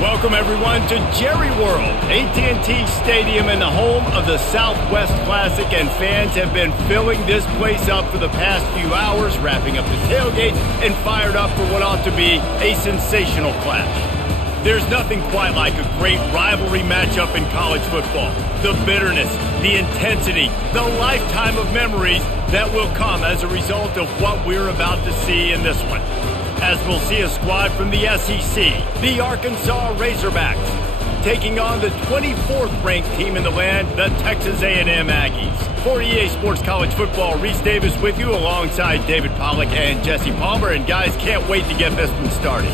Welcome, everyone, to Jerry World, AT&T Stadium and the home of the Southwest Classic, and fans have been filling this place up for the past few hours, wrapping up the tailgate and fired up for what ought to be a sensational clash. There's nothing quite like a great rivalry matchup in college football. The bitterness, the intensity, the lifetime of memories that will come as a result of what we're about to see in this one. As we'll see a squad from the SEC, the Arkansas Razorbacks, taking on the 24th ranked team in the land, the Texas A&M Aggies. For EA Sports College Football, Reese Davis with you alongside David Pollack and Jesse Palmer. And guys, can't wait to get this one started.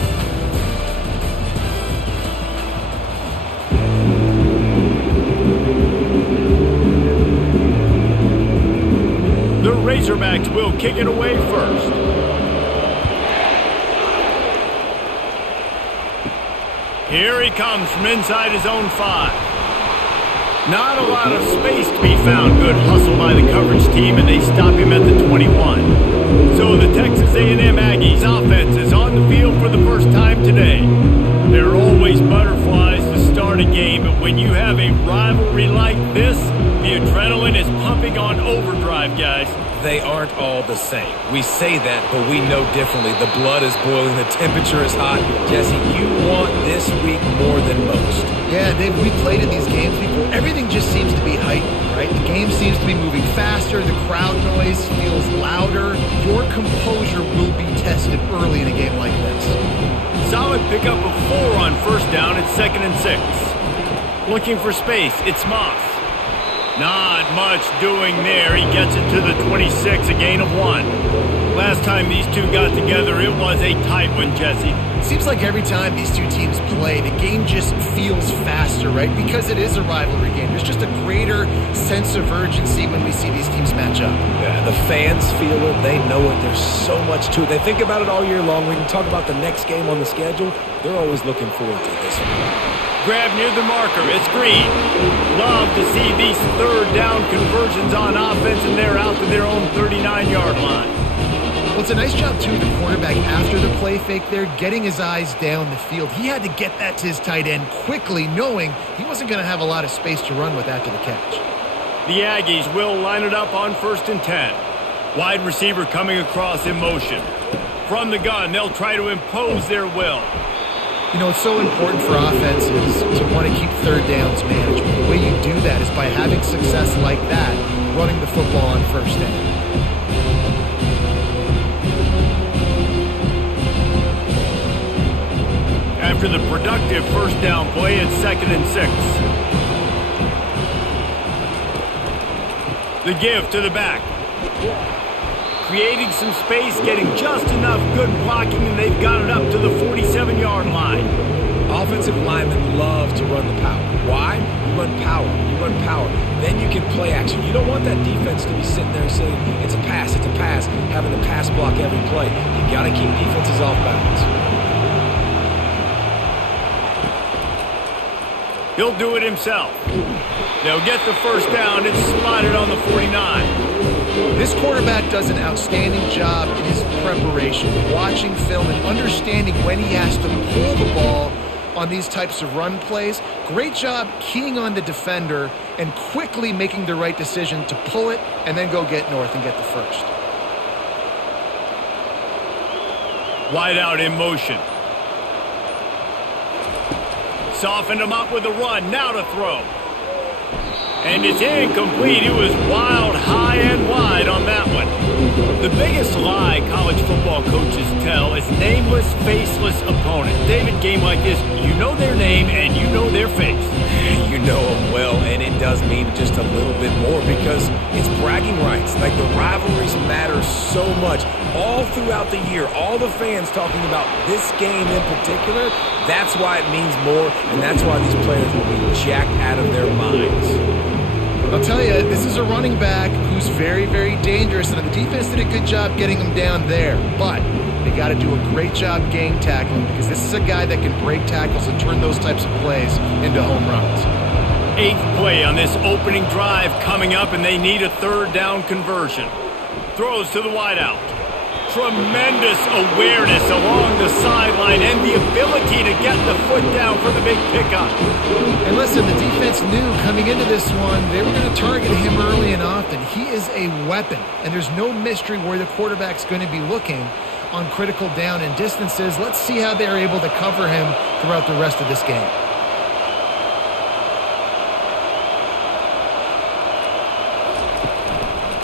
The Razorbacks will kick it away first. Here he comes from inside his own 5. Not a lot of space to be found. Good hustle by the coverage team, and they stop him at the 21. So the Texas A&M Aggies offense is on the field for the first time today. There are always butterflies to start a game, but when you have a rivalry like this, the adrenaline is pumping on overdrive, guys. They aren't all the same. We say that, but we know differently. The blood is boiling. The temperature is hot. Jesse, you want this week more than most. Yeah, Dave, we played in these games before. Everything just seems to be heightened, right? The game seems to be moving faster. The crowd noise feels louder. Your composure will be tested early in a game like this. Solid pickup of 4 on first down. It's 2nd and 6. Looking for space. It's Moss. Not much doing there. He gets it to the 26, a gain of 1. Last time these two got together, it was a tight one, Jesse. It seems like every time these two teams play, the game just feels faster, right? Because it is a rivalry game. There's just a greater sense of urgency when we see these teams match up. Yeah, the fans feel it. They know it. There's so much to it. They think about it all year long. We can talk about the next game on the schedule. They're always looking forward to this one. Grab near the marker. It's Green. Love to see these third down conversions on offense, and they're out to their own 39-yard line. Well, it's a nice job, too, the quarterback, after the play fake there, getting his eyes down the field. He had to get that to his tight end quickly, knowing he wasn't going to have a lot of space to run with after the catch. The Aggies will line it up on 1st and 10. Wide receiver coming across in motion. From the gun, they'll try to impose their will. You know, it's so important for offenses to want to keep third downs managed. The way you do that is by having success like that, running the football on first down. After the productive first down play, it's 2nd and 6. The give to the back. Creating some space, getting just enough good blocking, and they've got it up to the 47-yard line. Offensive linemen love to run the power. Why? You run power. You run power. Then you can play action. You don't want that defense to be sitting there saying, it's a pass, having to pass block every play. You got to keep defenses off balance. He'll do it himself. They'll get the first down. It's spotted on the 49. This quarterback does an outstanding job in his preparation, watching film and understanding when he has to pull the ball on these types of run plays. Great job keying on the defender and quickly making the right decision to pull it and then go get north and get the first. Wide out in motion. Softened him up with a run. Now to throw. And it's incomplete. It was wild, high and wide on that one. The biggest lie college football coaches tell is nameless, faceless opponent. David, game like this, you know their name and you know their face. You know them well, and it does mean just a little bit more because it's bragging rights. Like, the rivalries matter so much. All throughout the year, all the fans talking about this game in particular, that's why it means more, and that's why these players will be jacked out of their minds. I'll tell you, this is a running back who's very, very dangerous, and the defense did a good job getting him down there. But they got to do a great job game tackling because this is a guy that can break tackles and turn those types of plays into home runs. 8th play on this opening drive coming up, and they need a third down conversion. Throws to the wideout. Tremendous awareness along the sideline and the ability to get the foot down for the big pickup. And listen, the defense knew coming into this one they were going to target him early and often. He is a weapon, and there's no mystery where the quarterback's going to be looking on critical down and distances. Let's see how they're able to cover him throughout the rest of this game.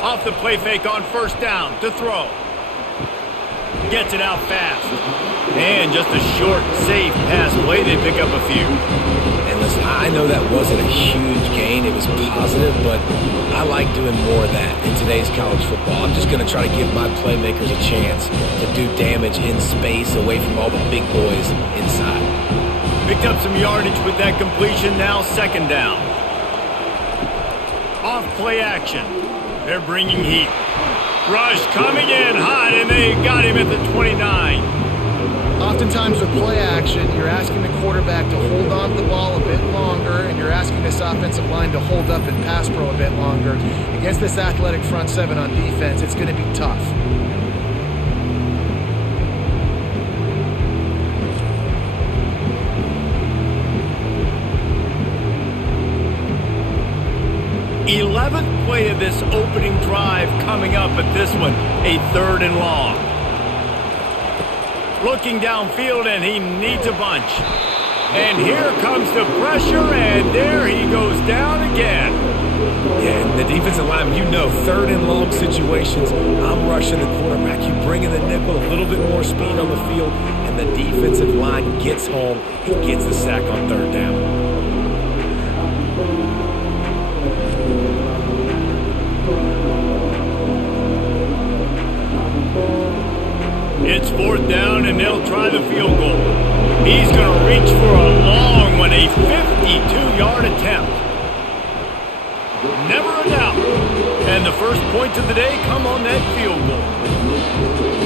Off the play fake on first down to throw. Gets it out fast. And just a short, safe pass play. They pick up a few. And listen, I know that wasn't a huge gain. It was positive, but I like doing more of that in today's college football. I'm just going to try to give my playmakers a chance to do damage in space away from all the big boys inside. Picked up some yardage with that completion. Now second down. Off play action. They're bringing heat. Rush coming in hot, and they got him at the 29. Oftentimes with play action, you're asking the quarterback to hold on to the ball a bit longer, and you're asking this offensive line to hold up and pass pro a bit longer. Against this athletic front seven on defense, it's going to be tough. Eleventh play of this opening drive coming up, but this one a 3rd and long. Looking downfield, and he needs a bunch. And here comes the pressure, and there he goes down again. Yeah, and the defensive lineman, you know, 3rd and long situations, I'm rushing the quarterback. You bring in the nickel, a little bit more speed on the field, and the defensive line gets home and gets the sack on 3rd down. It's 4th down, and they'll try the field goal. He's going to reach for a long one, a 52-yard attempt. Never a doubt. And the first points of the day come on that field goal.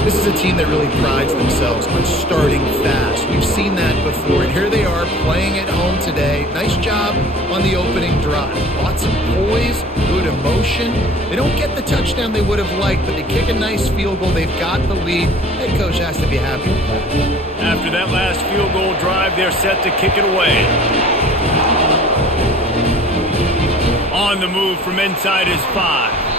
This is a team that really prides themselves on starting fast. We've seen that before, and here they are playing at home today. Nice job on the opening drive. Lots of poise, good emotion. They don't get the touchdown they would have liked, but they kick a nice field goal. They've got the lead. Head coach has to be happy with that. After that last field goal drive, they're set to kick it away. On the move from inside his 5.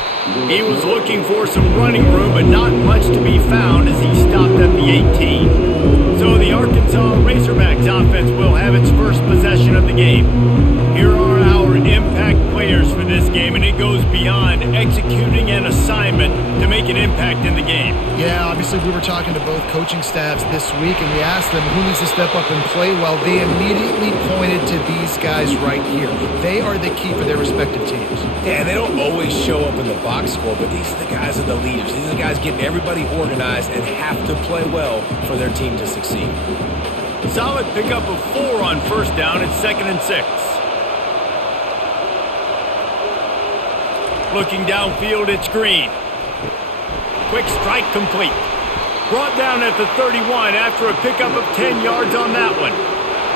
He was looking for some running room, but not much to be found as he stopped at the 18. So the Arkansas Razorbacks offense will have its first possession of the game. Here are our impact players for this game, and it goes beyond executing an assignment to make an impact in the game. Yeah, obviously we were talking to both coaching staffs this week, and we asked them who needs to step up and play well. They immediately pointed to these guys right here. They are the key for their respective teams. Yeah, and they don't always show up in the box score, but these are the guys that are the leaders. These are the guys getting everybody organized and have to play well for their team to succeed. Solid pickup of 4 on first down. It's 2nd and 6. Looking downfield, it's Green. Quick strike complete. Brought down at the 31 after a pickup of 10 yards on that one.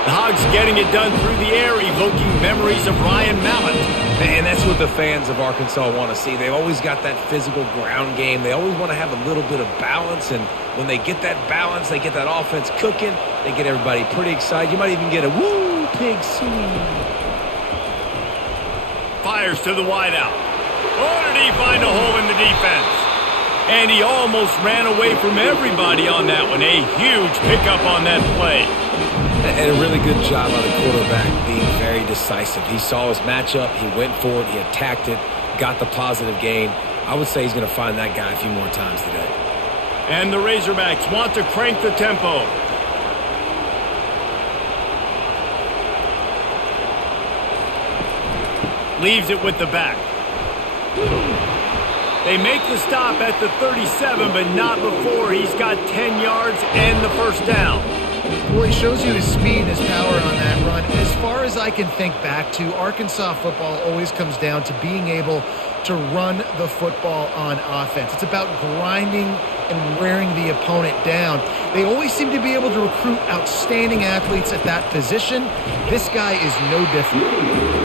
The Hogs getting it done through the air, evoking memories of Ryan Mallett. And that's what the fans of Arkansas want to see. They've always got that physical ground game. They always want to have a little bit of balance, and when they get that balance, they get that offense cooking, they get everybody pretty excited. You might even get a woo, pig swing. Fires to the wideout. Oh, did he find a hole in the defense? And he almost ran away from everybody on that one. A huge pickup on that play. And a really good job on the quarterback being very decisive. He saw his matchup, he went for it, he attacked it, got the positive gain. I would say he's going to find that guy a few more times today. And the Razorbacks want to crank the tempo. Leaves it with the back. They make the stop at the 37, but not before he's got 10 yards and the first down. Well, he shows you his speed and his power on that run. As far as I can think back to, Arkansas football always comes down to being able to run the football on offense. It's about grinding and wearing the opponent down. They always seem to be able to recruit outstanding athletes at that position. This guy is no different.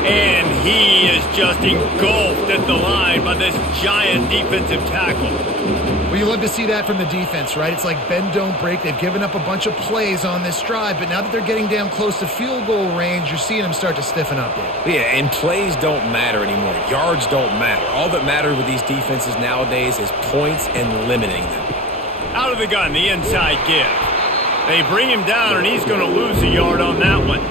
And he is just engulfed at the line by this giant defensive tackle. Well, you love to see that from the defense, right? It's like bend, don't break. They've given up a bunch of plays on this drive, but now that they're getting down close to field goal range, you're seeing them start to stiffen up. Yeah, and plays don't matter anymore. Yards don't matter. All that matters with these defenses nowadays is points and limiting them. Out of the gun, the inside give. They bring him down, and he's going to lose a yard on that one.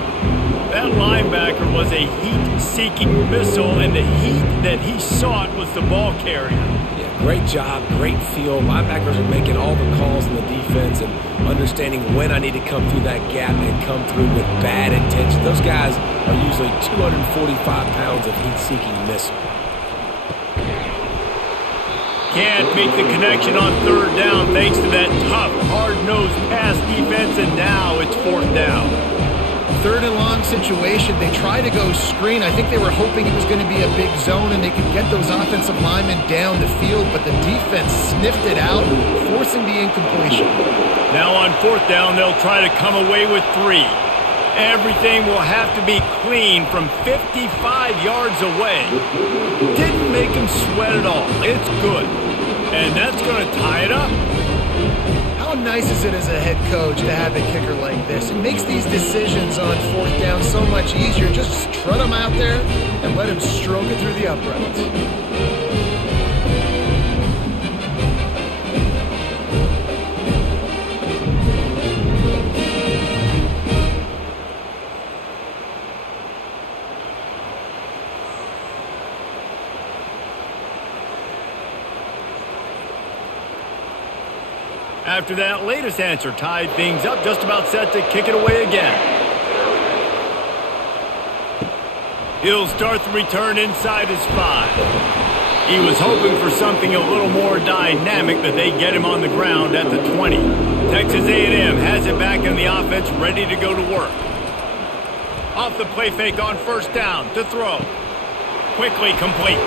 That linebacker was a heat-seeking missile, and the heat that he sought was the ball carrier. Great job, great feel. Linebackers are making all the calls in the defense and understanding when I need to come through that gap and come through with bad intention. Those guys are usually 245 pounds of heat-seeking missile. Can't make the connection on third down thanks to that tough, hard-nosed pass defense, and now it's fourth down. Third and long situation. They try to go screen. I think they were hoping it was going to be a big zone and they could get those offensive linemen down the field, but the defense sniffed it out, forcing the incompletion. Now on fourth down, they'll try to come away with 3. Everything will have to be clean from 55 yards away. Didn't make them sweat at all. It's good. And that's going to tie it up. How nice is it as a head coach to have a kicker like this? It makes these decisions on fourth down so much easier. Just strut him out there and let him stroke it through the uprights. After that latest answer tied things up, just about set to kick it away again. He'll start the return inside his 5. He was hoping for something a little more dynamic, that they get him on the ground at the 20. Texas A&M has it back in the offense, ready to go to work. Off the play fake on first down to throw. Quickly complete.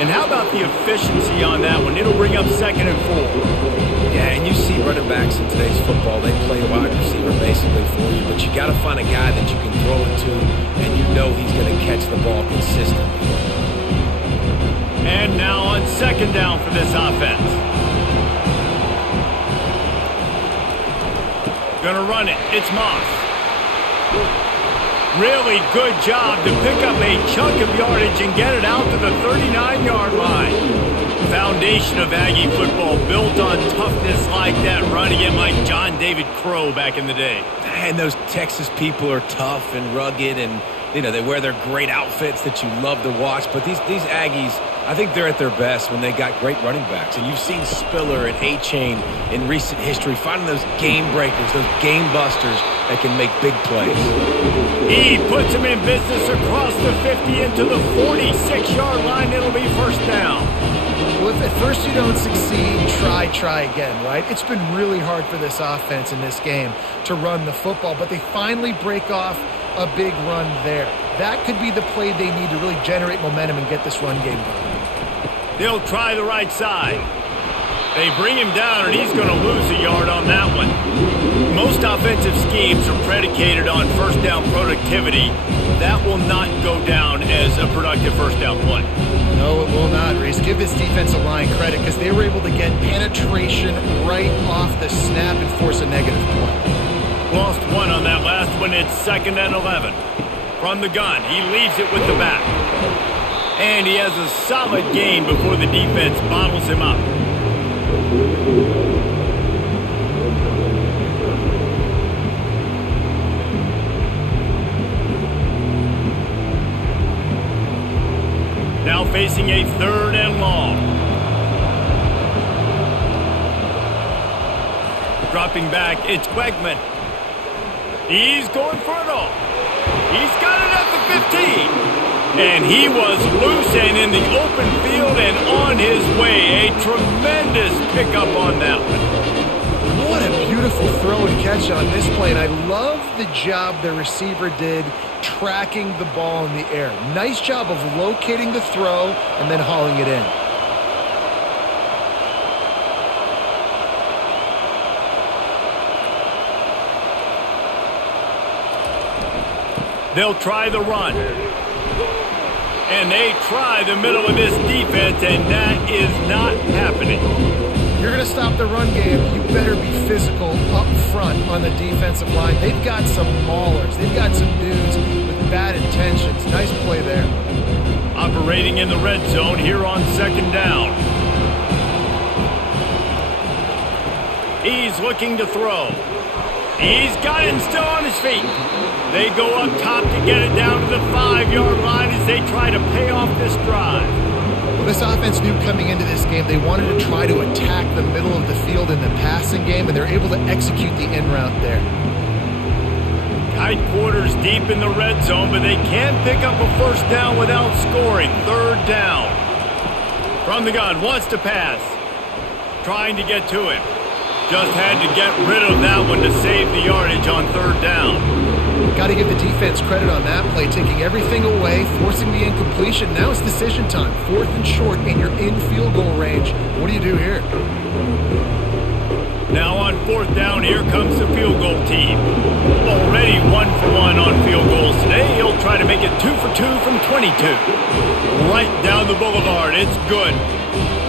And how about the efficiency on that one? It'll bring up 2nd and 4. Yeah, and you see running backs in today's football, they play wide receiver basically for you, but you got to find a guy that you can throw it to, and you know he's going to catch the ball consistently. And now on 2nd down for this offense. Gonna run it. It's Moss. Really good job to pick up a chunk of yardage and get it out to the 39-yard line. Foundation of Aggie football built on toughness like that, running it like John David Crow back in the day. And those Texas people are tough and rugged, and you know they wear their great outfits that you love to watch. But these Aggies, I think they're at their best when they got great running backs. And you've seen Spiller and A-Chain in recent history finding those game breakers, those game busters that can make big plays. He puts him in business across the 50 into the 46-yard line. It'll be first down. Well, if at first you don't succeed, try again, right? It's been really hard for this offense in this game to run the football, but they finally break off a big run there. That could be the play they need to really generate momentum and get this run game going. They'll try the right side. They bring him down, and he's going to lose a yard on that one. Most offensive schemes are predicated on first down productivity. That will not go down as a productive first down play. No, it will not, Reese. Give this defensive line credit because they were able to get penetration right off the snap and force a negative play. Lost 1 on that last one. It's 2nd and 11. From the gun, he leaves it with the back. And he has a solid gain before the defense bottles him up. Now facing a 3rd and long. Dropping back, it's Wegman. He's going for it all. He's got it at the 15. And he was loose and in the open field and on his way. A tremendous pickup on that one. What a beautiful throw and catch on this play. And I love the job the receiver did tracking the ball in the air. Nice job of locating the throw and then hauling it in. They'll try the run. And they try the middle of this defense, and that is not happening. You're going to stop the run game, you better be physical up front on the defensive line. They've got some maulers. They've got some dudes with bad intentions. Nice play there. Operating in the red zone here on second down. He's looking to throw. He's got him still on his feet. They go up top to get it down to the 5-yard line as they try to pay off this drive. Well, this offense knew coming into this game they wanted to try to attack the middle of the field in the passing game, and they're able to execute the in route there. Tight quarters deep in the red zone, but they can't pick up a first down without scoring. Third down. From the gun, wants to pass. Trying to get to him. Just had to get rid of that one to save the yardage on third down. Got to give the defense credit on that play, taking everything away, forcing the incompletion. Now it's decision time. 4th and short, and you're in field goal range. What do you do here? Now on 4th down, here comes the field goal team. Already 1 for 1 on field goals today. He'll try to make it 2 for 2 from 22. Right down the boulevard. It's good.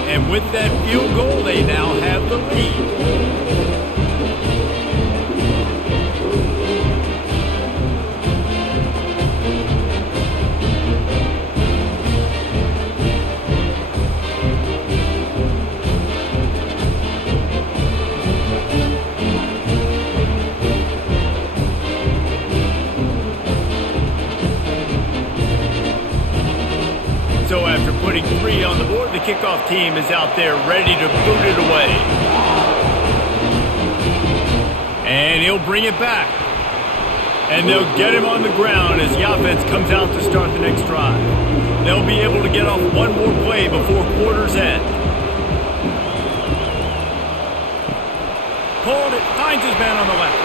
And with that field goal, they now have the lead. So after putting 3 on the board, the kickoff team is out there ready to boot it away. And he'll bring it back. And they'll get him on the ground as the offense comes out to start the next drive. They'll be able to get off one more play before quarter's end. Pulling it, finds his man on the left.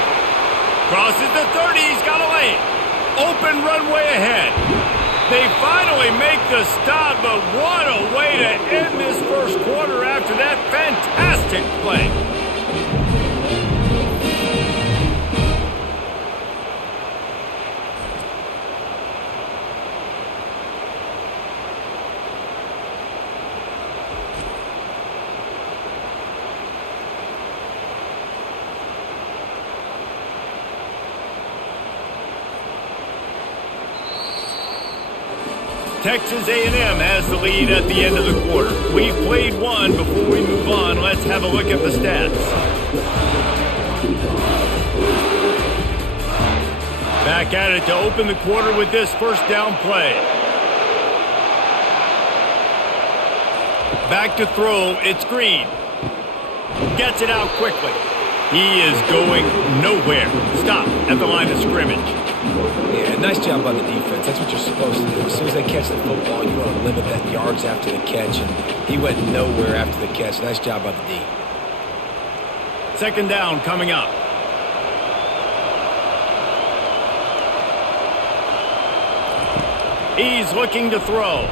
Crosses the 30, he's got a lane. Open runway ahead. They finally make the stop, but what a way to end this first quarter after that fantastic play. Texas A&M has the lead at the end of the quarter. We've played one. Before we move on, let's have a look at the stats. Back at it to open the quarter with this first down play. Back to throw, it's Green. Gets it out quickly. He is going nowhere. Stop at the line of scrimmage. Yeah, nice job by the defense. That's what you're supposed to do. As soon as they catch the football, you want to limit that yards after the catch, and he went nowhere after the catch. Nice job by the D. Second down coming up. He's looking to throw.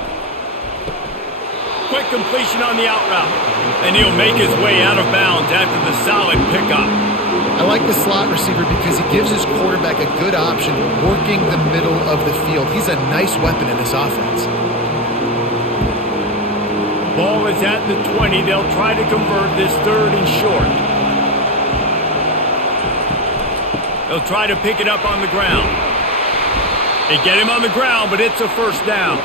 Quick completion on the out route. And he'll make his way out of bounds after the solid pickup. I like the slot receiver because he gives his quarterback a good option working the middle of the field. He's a nice weapon in this offense. Ball is at the 20. They'll try to convert this 3rd and short. They'll try to pick it up on the ground. They get him on the ground, but it's a first down.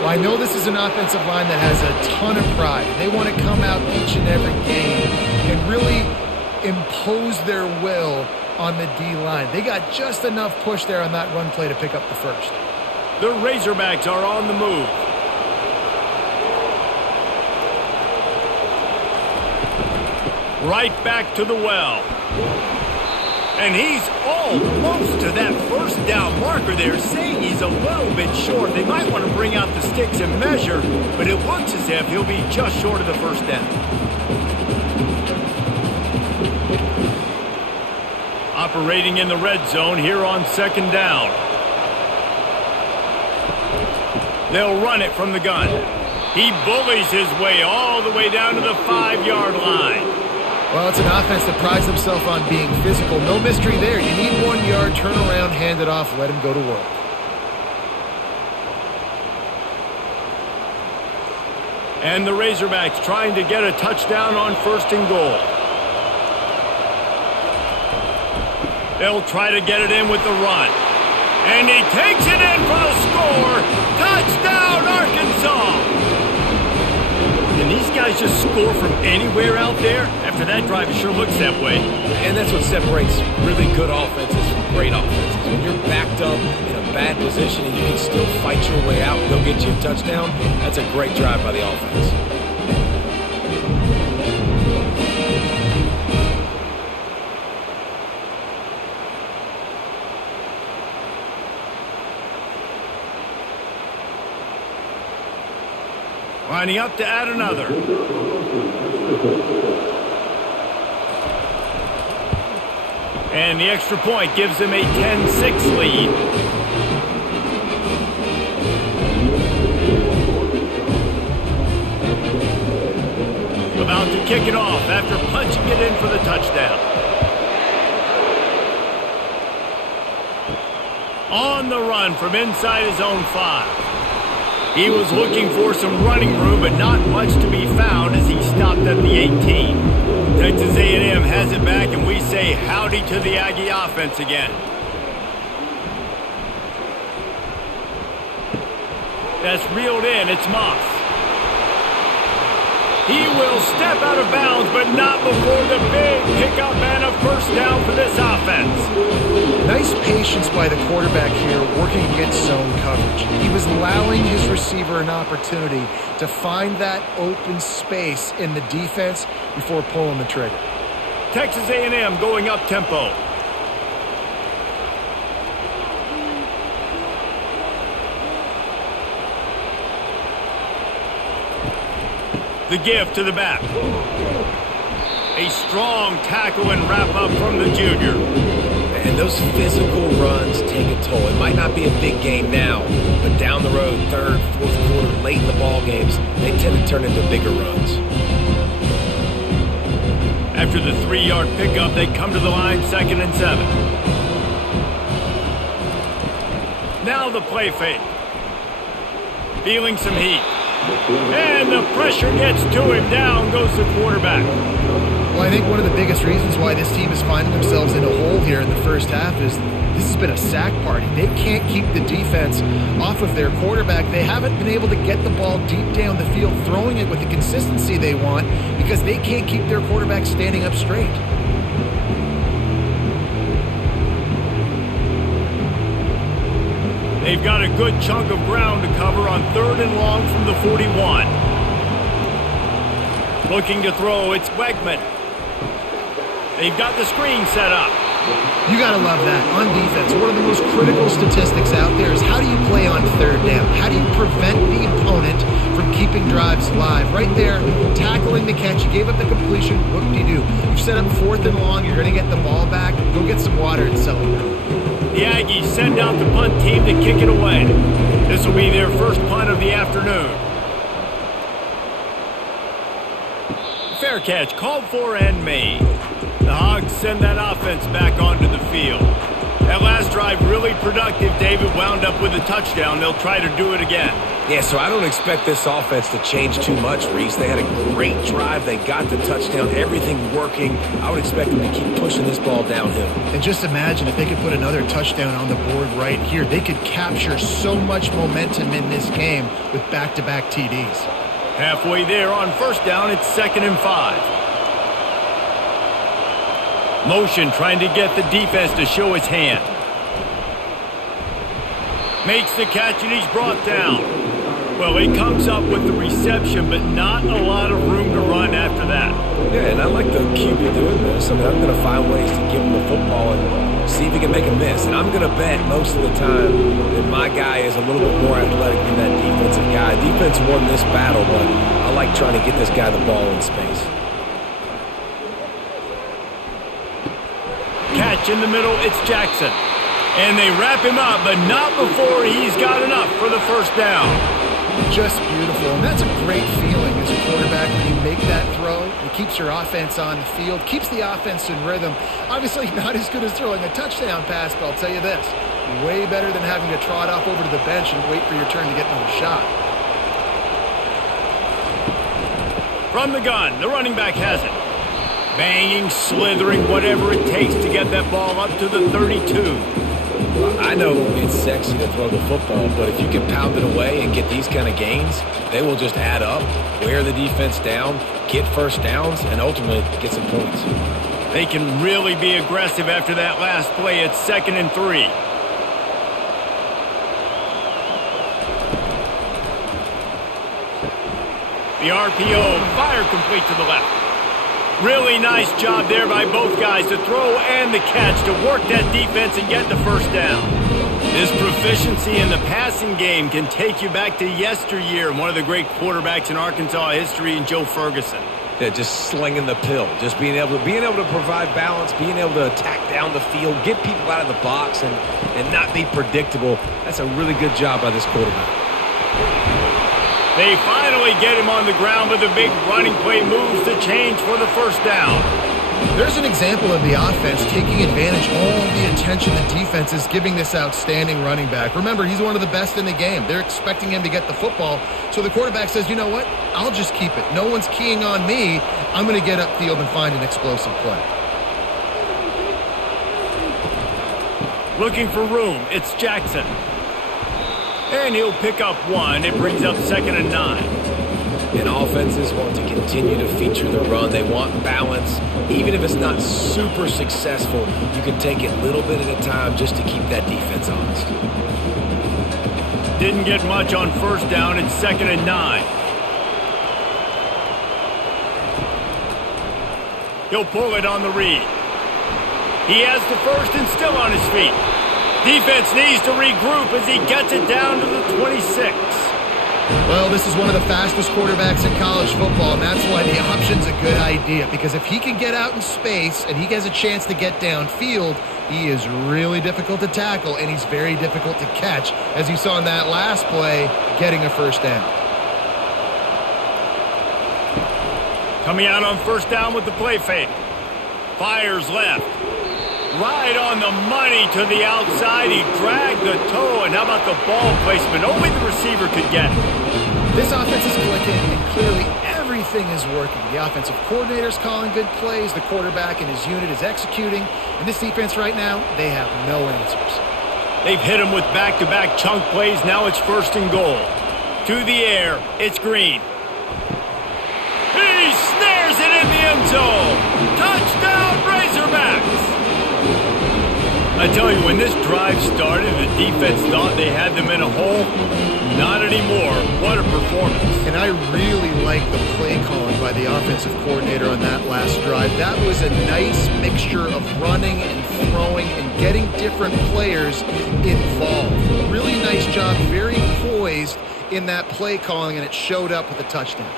Well, I know this is an offensive line that has a ton of pride. They want to come out each and every game and really impose their will on the D-line. They got just enough push there on that run play to pick up the first. The Razorbacks are on the move. Right back to the well. And he's almost to that first down marker. They're saying he's a little bit short. They might want to bring out the sticks and measure, but it looks as if he'll be just short of the first down. Operating in the red zone here on second down. They'll run it from the gun. He bullies his way all the way down to the 5-yard line. Well, it's an offense that prides themselves on being physical. No mystery there. You need 1 yard, turn around, hand it off, let him go to work. And the Razorbacks trying to get a touchdown on 1st and goal. They'll try to get it in with the run. And he takes it in for the score. Touchdown, Arkansas! Can these guys just score from anywhere out there? After that drive, it sure looks that way. And that's what separates really good offenses from great offenses. When you're backed up in a bad position and you can still fight your way out and go get you a touchdown, that's a great drive by the offense. Lining up to add another. And the extra point gives them a 10-6 lead. About to kick it off after punching it in for the touchdown. On the run from inside his own 5. He was looking for some running room, but not much to be found as he stopped at the 18. Texas A&M has it back, and we say howdy to the Aggie offense again. That's reeled in. It's Moss. He will step out of bounds, but not before the big pickup and a 1st down for this offense. Nice patience by the quarterback here working against zone coverage. He was allowing his receiver an opportunity to find that open space in the defense before pulling the trigger. Texas A&M going up tempo. The give to the back. A strong tackle and wrap up from the junior. And those physical runs take a toll. It might not be a big game now, but down the road, 3rd, 4th quarter, late in the ball games, they tend to turn into bigger runs. After the 3-yard pickup, they come to the line 2nd and 7. Now the play fake. Feeling some heat. And the pressure gets to him. Down goes the quarterback. Well, I think one of the biggest reasons why this team is finding themselves in a hole here in the first half is this has been a sack party. They can't keep the defense off of their quarterback. They haven't been able to get the ball deep down the field, throwing it with the consistency they want because they can't keep their quarterback standing up straight. They've got a good chunk of ground to cover on 3rd and long from the 41. Looking to throw, it's Wegman. They've got the screen set up. You got to love that on defense. One of the most critical statistics out there is how do you play on 3rd down? How do you prevent the opponent from keeping drives alive? Right there, tackling the catch. You gave up the completion. Whoop-de-doo. You've set up 4th and long. You're going to get the ball back. Go get some water and celebrate. The Aggies send out the punt team to kick it away. This will be their first punt of the afternoon. Fair catch called for and made. The Hogs send that offense back onto the field. That last drive really productive. David wound up with a touchdown. They'll try to do it again. Yeah, so I don't expect this offense to change too much, Reese. They had a great drive. They got the touchdown. Everything working. I would expect them to keep pushing this ball downhill. And just imagine if they could put another touchdown on the board right here. They could capture so much momentum in this game with back-to-back TDs. Halfway there on 1st down, it's 2nd and 5. Motion trying to get the defense to show his hand. Makes the catch and he's brought down. Well, he comes up with the reception, but not a lot of room to run after that. Yeah, and I like the QB doing this. I mean, I'm going to find ways to give him the football and see if he can make a miss. And I'm going to bet most of the time that my guy is a little bit more athletic than that defensive guy. Defense won this battle, but I like trying to get this guy the ball in space. Catch in the middle, it's Jackson. And they wrap him up, but not before he's got enough for the 1st down. Just beautiful, and that's a great feeling as a quarterback when you make that throw. It keeps your offense on the field, keeps the offense in rhythm. Obviously not as good as throwing a touchdown pass, but I'll tell you this, way better than having to trot off over to the bench and wait for your turn to get another shot. From the gun, the running back has it. Banging, slithering, whatever it takes to get that ball up to the 32. I know it's sexy to throw the football, but if you can pound it away and get these kind of gains, they will just add up, wear the defense down, get first downs, and ultimately get some points. They can really be aggressive after that last play. It's 2nd and 3. The RPO, fire complete to the left. Really nice job there by both guys to throw and the catch to work that defense and get the first down. This proficiency in the passing game can take you back to yesteryear and one of the great quarterbacks in Arkansas history in Joe Ferguson. Yeah, just slinging the pill, just being able to provide balance, being able to attack down the field, get people out of the box, and not be predictable. That's a really good job by this quarterback. They finally get him on the ground, but the big running play moves the change for the first down. There's an example of the offense taking advantage of all the attention the defense is giving this outstanding running back. Remember, he's one of the best in the game. They're expecting him to get the football, so the quarterback says, you know what, I'll just keep it. No one's keying on me. I'm going to get upfield and find an explosive play. Looking for room, it's Jackson. And he'll pick up 1. It brings up 2nd and 9. And offenses want to continue to feature the run. They want balance. Even if it's not super successful, you can take it little bit at a time just to keep that defense honest. Didn't get much on first down. It's 2nd and 9. He'll pull it on the read. He has the first and still on his feet. Defense needs to regroup as he gets it down to the 26. Well, this is one of the fastest quarterbacks in college football, and that's why the option's a good idea. Because if he can get out in space and he has a chance to get downfield, he is really difficult to tackle, and he's very difficult to catch, as you saw in that last play, getting a first down. Coming out on first down with the play fake. Fires left. Right on the money to the outside. He dragged the toe, and how about the ball placement? Only the receiver could get it. This offense is clicking, and clearly everything is working. The offensive coordinator's calling good plays. The quarterback and his unit is executing. And this defense right now, they have no answers. They've hit him with back-to-back chunk plays. Now it's 1st and goal. To the air, it's Green. He snares it in the end zone. Touchdown, Razorbacks! I tell you, when this drive started, the defense thought they had them in a hole. Not anymore. What a performance. And I really like the play calling by the offensive coordinator on that last drive. That was a nice mixture of running and throwing and getting different players involved. Really nice job, very poised in that play calling, and it showed up with a touchdown.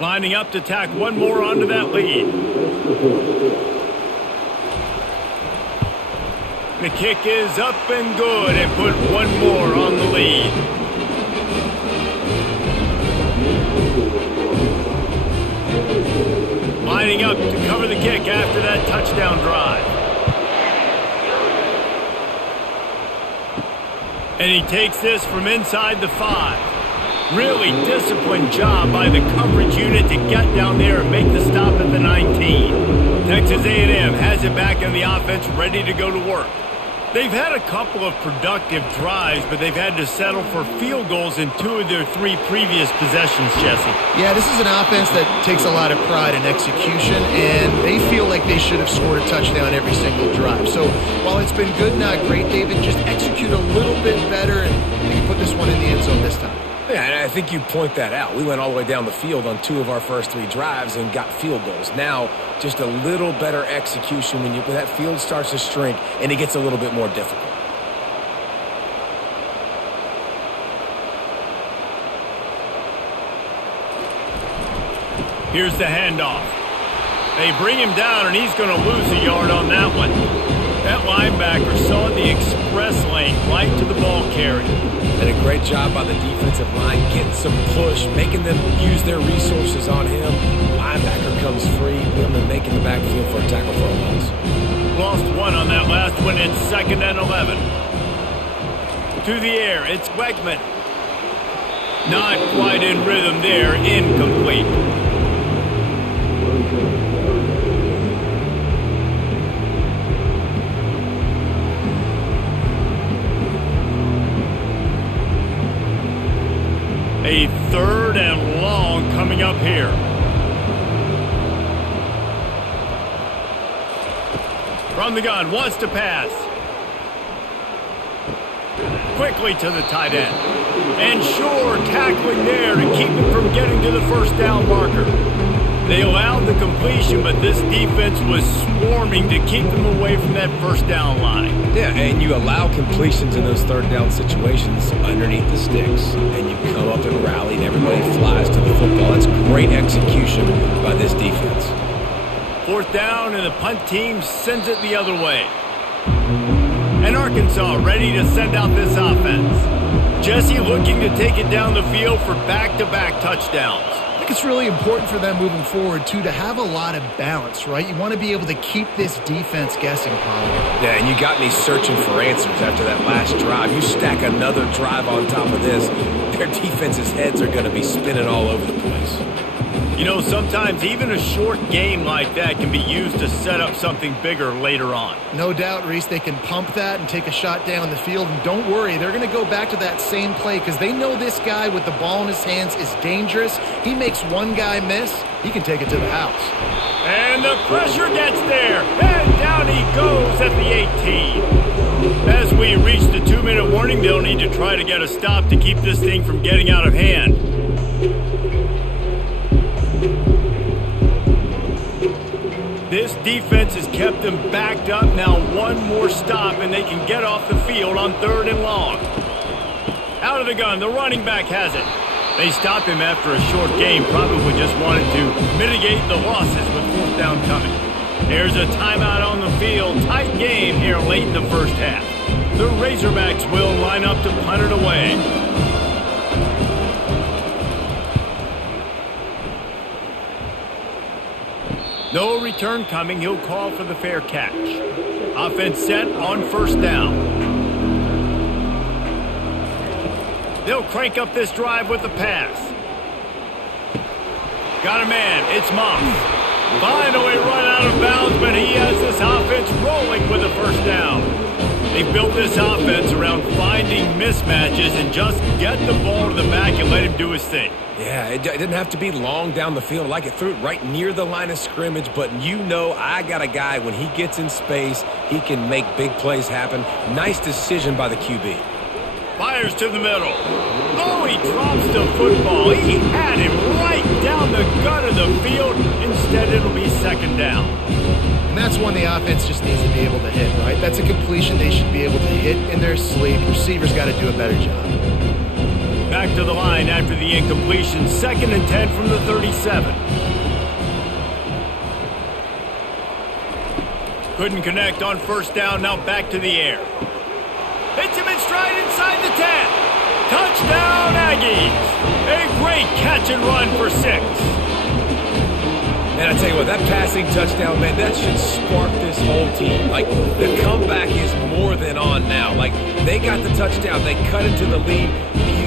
Lining up to tack one more onto that lead. The kick is up and good and put one more on the lead. Lining up to cover the kick after that touchdown drive. And he takes this from inside the 5. Really disciplined job by the coverage unit to get down there and make the stop at the 19. Texas A&M has it back in the offense, ready to go to work. They've had a couple of productive drives, but they've had to settle for field goals in 2 of their 3 previous possessions, Jesse. Yeah, this is an offense that takes a lot of pride in execution, and they feel like they should have scored a touchdown every single drive. So while it's been good, not great, David, just execute a little bit better, and they can put this one in the end zone this time. Yeah, and I think you point that out. We went all the way down the field on 2 of our first 3 drives and got field goals. Now, just a little better execution when that field starts to shrink and it gets a little bit more difficult. Here's the handoff. They bring him down, and he's going to lose a yard on that one. That linebacker saw the express lane right to the ball carrier. Did a great job by the defensive line, getting some push, making them use their resources on him. Linebacker comes free, him and making the backfield for a tackle for a loss. Lost one on that last one. It's 2nd and 11. To the air, it's Wegman. Not quite in rhythm there, incomplete. A 3rd and long coming up here. From the gun, wants to pass. Quickly to the tight end. And Shore tackling there to keep him from getting to the first down marker. They allowed the completion, but this defense was swarming to keep them away from that first down line. Yeah, and you allow completions in those 3rd down situations underneath the sticks, and you come up and rally, and everybody flies to the football. That's great execution by this defense. 4th down, and the punt team sends it the other way. And Arkansas ready to send out this offense. Jesse looking to take it down the field for back-to-back touchdowns. I think it's really important for them moving forward, too, to have a lot of balance, right? You want to be able to keep this defense guessing, Paul. Yeah, and you got me searching for answers after that last drive. You stack another drive on top of this, their defense's heads are going to be spinning all over the place. You know, sometimes even a short game like that can be used to set up something bigger later on. No doubt, Reese, they can pump that and take a shot down the field. And don't worry, they're going to go back to that same play because they know this guy with the ball in his hands is dangerous. He makes one guy miss, he can take it to the house. And the pressure gets there, and down he goes at the 18. As we reach the 2-minute warning, they'll need to try to get a stop to keep this thing from getting out of hand. This defense has kept them backed up. Now one more stop, and they can get off the field on 3rd and long. Out of the gun, the running back has it. They stop him after a short game, probably just wanted to mitigate the losses with 4th down coming. There's a timeout on the field. Tight game here late in the first half. The Razorbacks will line up to punt it away. No return coming. He'll call for the fair catch. Offense set on 1st down. They'll crank up this drive with the pass. Got a man. It's Moss. Finally run out of bounds, but he has this offense rolling with a 1st down. They built this offense around finding mismatches and just get the ball to the back and let him do his thing. Yeah, it didn't have to be long down the field. Like it threw it right near the line of scrimmage, but you know I got a guy, when he gets in space, he can make big plays happen. Nice decision by the QB. Fires to the middle. Oh, he drops the football. He had him right down the gut of the field. Instead, it'll be 2nd down. And that's one the offense just needs to be able to hit, right? That's a completion they should be able to hit in their sleep. Receivers got to do a better job. Back to the line after the incompletion. 2nd and 10 from the 37. Couldn't connect on 1st down. Now back to the air. Hits him in stride inside the 10. Touchdown, Aggies. A great catch and run for 6. And I tell you what, that passing touchdown, man, that should spark this whole team. Like, the comeback is more than on now. Like, they got the touchdown. They cut into the lead.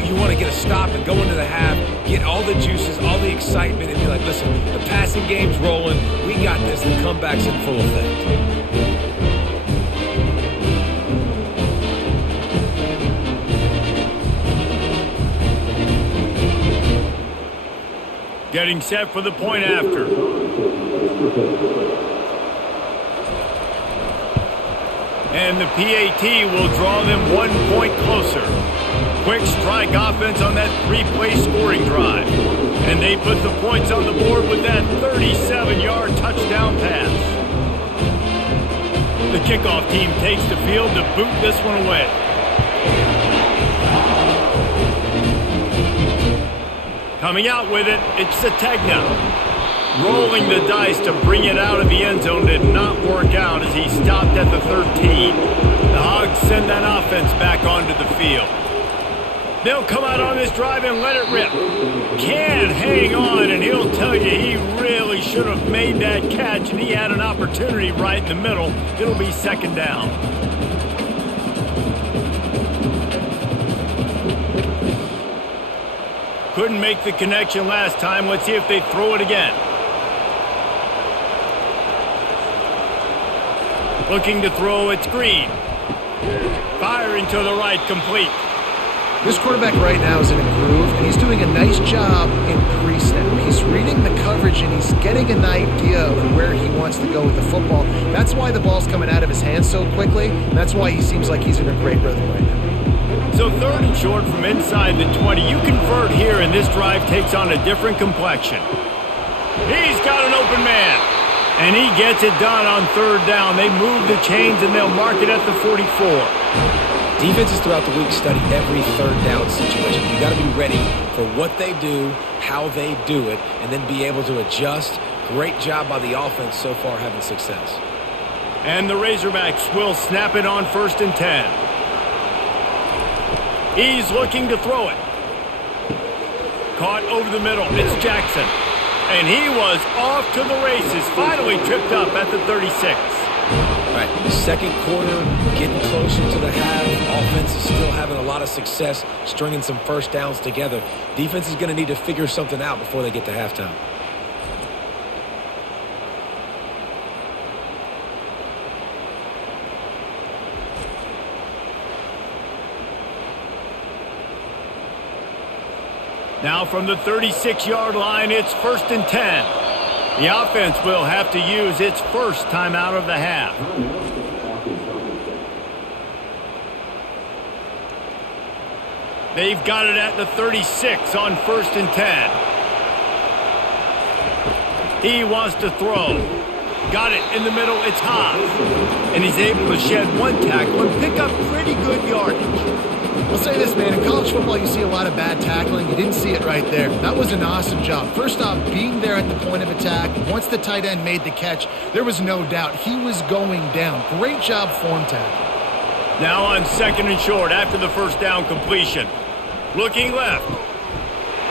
You want to get a stop and go into the half, get all the juices, all the excitement, and be like, listen, the passing game's rolling. We got this. The comeback's in full effect. Getting set for the point after. And the PAT will draw them 1 point closer. Quick strike offense on that 3-play scoring drive. And they put the points on the board with that 37-yard touchdown pass. The kickoff team takes the field to boot this one away. Coming out with it, it's Sategna. Rolling the dice to bring it out of the end zone did not work out as he stopped at the 13. The Hogs send that offense back onto the field. They'll come out on this drive and let it rip. Can't hang on, and he'll tell you he really should have made that catch, and he had an opportunity right in the middle. It'll be second down. Couldn't make the connection last time. Let's see if they throw it again. Looking to throw, it's Green. Firing to the right, complete. This quarterback right now is in a groove, and he's doing a nice job in pre-snap. He's reading the coverage, and he's getting an idea of where he wants to go with the football. That's why the ball's coming out of his hands so quickly, and that's why he seems like he's in a great rhythm right now. So third and short from inside the 20. You convert here, and this drive takes on a different complexion. He's got an open man, and he gets it done on third down. They move the chains, and they'll mark it at the 44. Defenses throughout the week study every third down situation. You got to be ready for what they do, how they do it, and then be able to adjust. Great job by the offense so far having success. And the Razorbacks will snap it on 1st and 10. He's looking to throw it. Caught over the middle. It's Jackson. And he was off to the races. Finally tripped up at the 36. All right, second quarter, getting closer to the half. Offense is still having a lot of success stringing some first downs together. Defense is going to need to figure something out before they get to halftime. Now from the 36-yard line, it's 1st and 10. The offense will have to use its first timeout of the half. They've got it at the 36 on 1st and 10. He wants to throw. Got it in the middle. It's Haas. And he's able to shed one tackle and pick up pretty good yardage. I'll say this, man. In college football, you see a lot of bad tackling. You didn't see it right there. That was an awesome job. First off, being there at the point of attack. Once the tight end made the catch, there was no doubt he was going down. Great job form tackle. Now on 2nd and short after the first down completion. Looking left.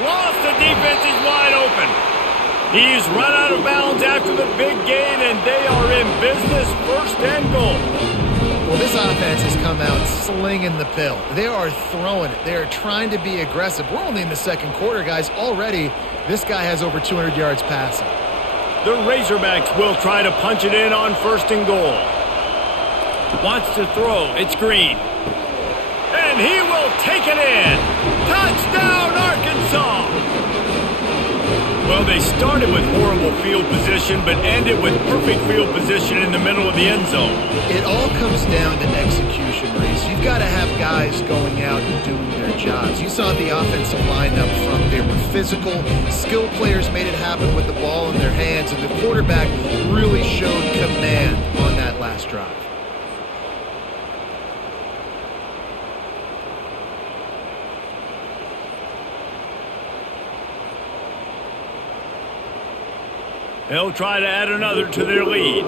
Lost the defense. He's wide open. He's run out of bounds after the big gain, and they are in business. 1st and goal. Well, this offense has come out slinging the pill. They are throwing it. They are trying to be aggressive. We're only in the second quarter, guys. Already, this guy has over 200 yards passing. The Razorbacks will try to punch it in on 1st and goal. Wants to throw. It's Green. And he will take it in. Touchdown, Arkansas! Well, they started with horrible field position, but ended with perfect field position in the middle of the end zone. It all comes down to execution, Reese. You've got to have guys going out and doing their jobs. You saw the offensive line up front. They were physical. Skilled players made it happen with the ball in their hands, and the quarterback really showed command on that last drive. They'll try to add another to their lead.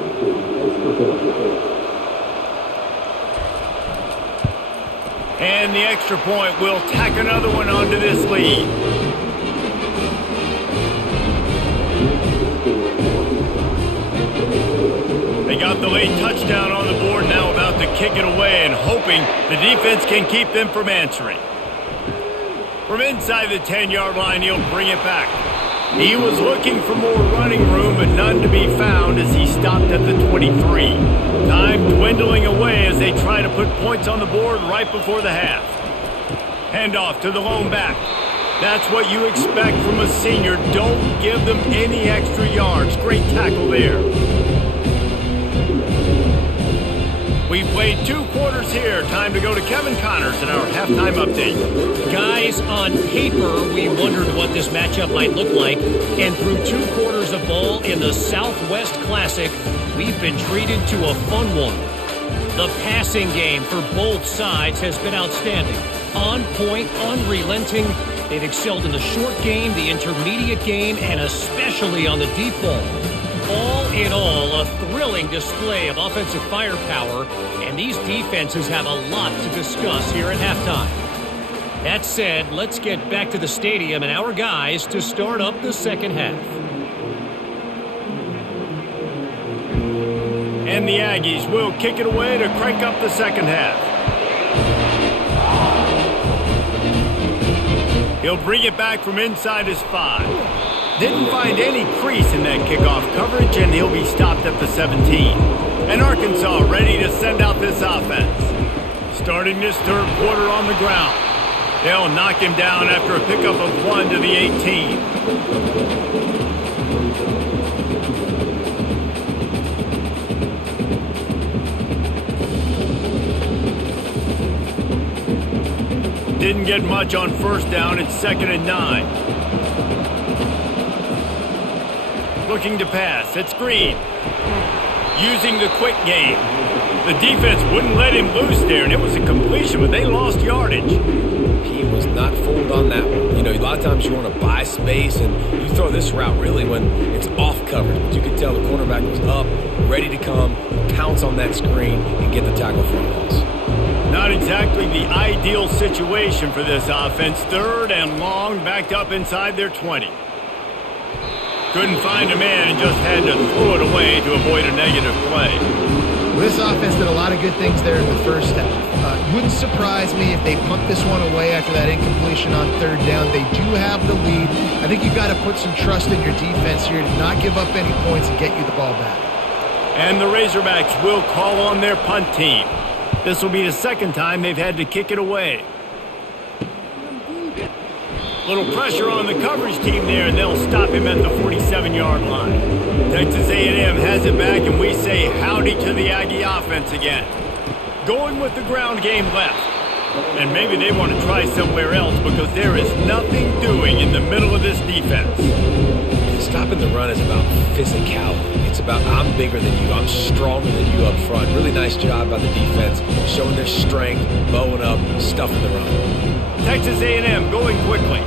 And the extra point will tack another one onto this lead. They got the late touchdown on the board, now about to kick it away and hoping the defense can keep them from answering. From inside the 10-yard line, he'll bring it back. He was looking for more running room, but none to be found as he stopped at the 23. Time dwindling away as they try to put points on the board right before the half. Handoff to the lone back. That's what you expect from a senior. Don't give them any extra yards. Great tackle there. We played 2 quarters here. Time to go to Kevin Connors in our halftime update. Guys, on paper, we wondered what this matchup might look like. And through 2 quarters of ball in the Southwest Classic, we've been treated to a fun one. The passing game for both sides has been outstanding. On point, unrelenting. They've excelled in the short game, the intermediate game, and especially on the deep ball. All in all, a thrilling display of offensive firepower, and these defenses have a lot to discuss here at halftime. That said, let's get back to the stadium and our guys to start up the second half. And the Aggies will kick it away to crank up the second half. He'll bring it back from inside his 5. Didn't find any crease in that kickoff coverage, and he'll be stopped at the 17. And Arkansas ready to send out this offense. Starting this third quarter on the ground. They'll knock him down after a pickup of 1 to the 18. Didn't get much on first down. It's 2nd and 9. Looking to pass. It's Green. Using the quick game. The defense wouldn't let him loose there, and it was a completion, but they lost yardage. He was not fooled on that one. You know, a lot of times you want to buy space, and you throw this route really when it's off coverage. But you could tell the cornerback was up, ready to come, pounce on that screen, and get the tackle for a loss. Not exactly the ideal situation for this offense. 3rd and long, backed up inside their 20. Couldn't find a man and just had to throw it away to avoid a negative play. This offense did a lot of good things there in the first half. Wouldn't surprise me if they punt this one away after that incompletion on 3rd down. They do have the lead. I think you've got to put some trust in your defense here to not give up any points and get you the ball back. And the Razorbacks will call on their punt team. This will be the 2nd time they've had to kick it away. Little pressure on the coverage team there, and they'll stop him at the 47-yard line. Texas A&M has it back, and we say howdy to the Aggie offense again. Going with the ground game left. And maybe they want to try somewhere else because there is nothing doing in the middle of this defense. Stopping the run is about physicality. It's about I'm bigger than you, I'm stronger than you up front. Really nice job by the defense, showing their strength, bowing up, stuffing the run. Texas A&M going quickly.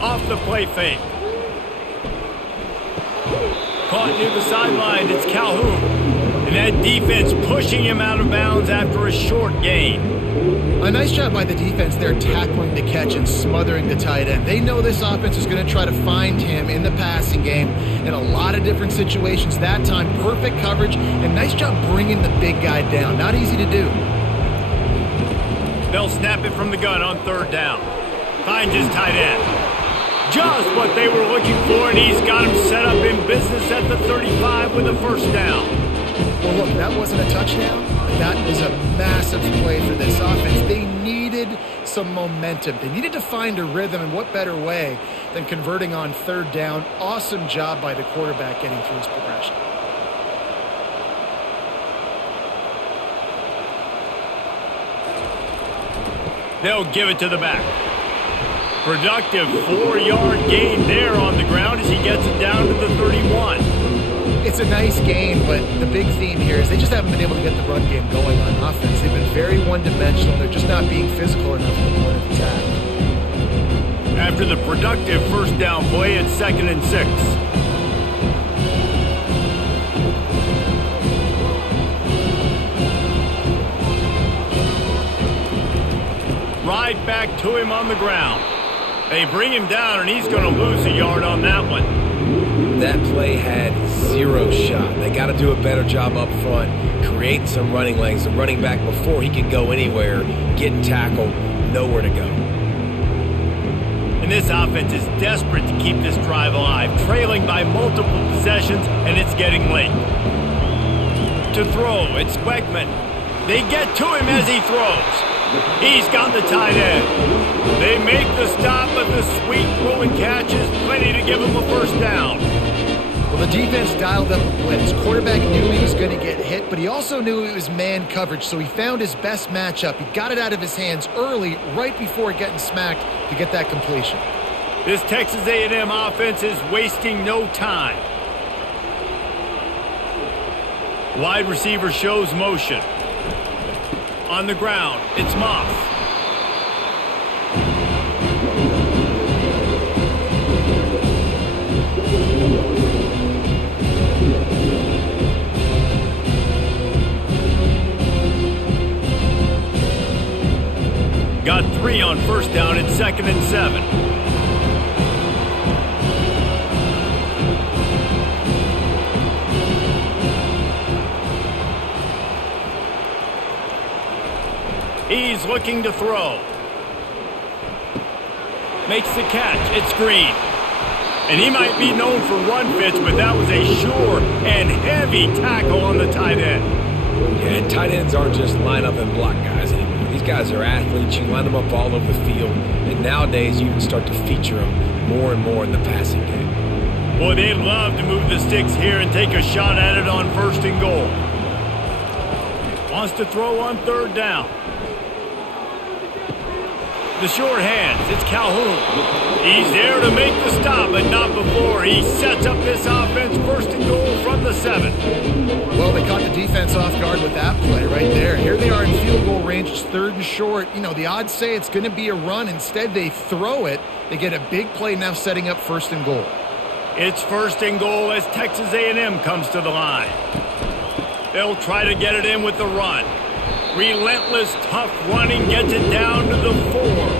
Off the play fake. Caught near the sideline, it's Calhoun. And that defense pushing him out of bounds after a short gain. A nice job by the defense there tackling the catch and smothering the tight end. They know this offense is going to try to find him in the passing game in a lot of different situations. That time, perfect coverage and nice job bringing the big guy down. Not easy to do. They'll snap it from the gun on 3rd down. Finds his tight end. Just what they were looking for, and he's got him set up in business at the 35 with a 1st down. Well, look, that wasn't a touchdown. That was a massive play for this offense. They needed some momentum. They needed to find a rhythm, and what better way than converting on 3rd down. Awesome job by the quarterback getting through his progression. They'll give it to the back. Productive 4-yard gain there on the ground as he gets it down to the 31. It's a nice game, but the big theme here is they just haven't been able to get the run game going on offense. They've been very one-dimensional. They're just not being physical enough at the point of attack. After the productive 1st down play, it's 2nd and 6. Right back to him on the ground. They bring him down, and he's going to lose a yard on that one. That play had 0 shot. They got to do a better job up front, creating some running lanes. The running back, before he can go anywhere, getting tackled, nowhere to go. And this offense is desperate to keep this drive alive, trailing by multiple possessions, and it's getting late. To throw, it's Weckman. They get to him as he throws. He's got the tight end. They make the stop, but the sweet throw and catch is plenty to give him a 1st down. Well, the defense dialed up a blitz. Quarterback knew he was going to get hit, but he also knew it was man coverage, so he found his best matchup. He got it out of his hands early, right before getting smacked, to get that completion. This Texas A&M offense is wasting no time. Wide receiver shows motion. On the ground, it's Moss. Got 3 on first down at 2nd and 7. He's looking to throw. Makes the catch. It's Green. And he might be known for run fits, but that was a sure and heavy tackle on the tight end. Yeah, and tight ends aren't just line up and block guys anymore. These guys are athletes. You line them up all over the field. And nowadays, you can start to feature them more and more in the passing game. Boy, they'd love to move the sticks here and take a shot at it on 1st and goal. Wants to throw on 3rd down. The short hands, it's Calhoun. He's there to make the stop, but not before. He sets up this offense 1st and goal from the 7. Well, they caught the defense off guard with that play right there. Here they are in field goal range. It's 3rd and short. You know, the odds say it's going to be a run. Instead, they throw it. They get a big play now setting up 1st and goal. It's 1st and goal as Texas A&M comes to the line. They'll try to get it in with the run. Relentless, tough running gets it down to the 4.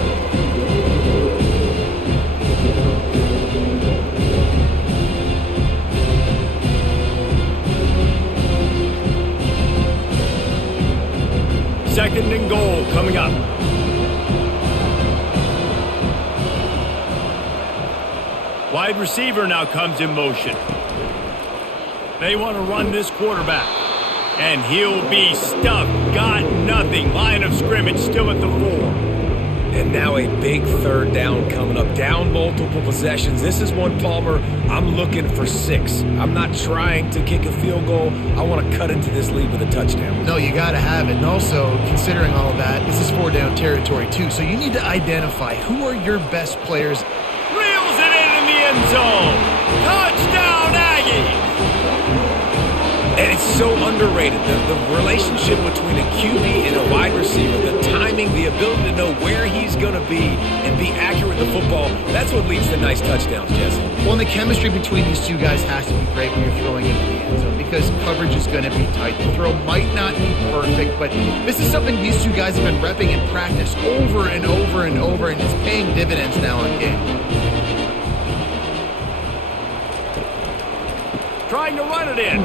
Second and goal coming up. Wide receiver now comes in motion. They want to run this quarterback. And he'll be stuffed. Got nothing. Line of scrimmage still at the 4. And now a big 3rd down coming up. Down multiple possessions. This is one, Palmer, I'm looking for 6. I'm not trying to kick a field goal. I want to cut into this lead with a touchdown. No, you got to have it. And also, considering all of that, this is 4-down territory too. So you need to identify who are your best players. Reels it in the end zone. Touchdown, Aggies. And it's so underrated, the relationship between a QB and a wide receiver, the timing, the ability to know where he's going to be and be accurate with the football, that's what leads to nice touchdowns, Jesse. Well, and the chemistry between these two guys has to be great when you're throwing into the end zone because coverage is going to be tight. The throw might not be perfect, but this is something these two guys have been repping in practice over and over and over, and it's paying dividends now on game. Trying to run it in.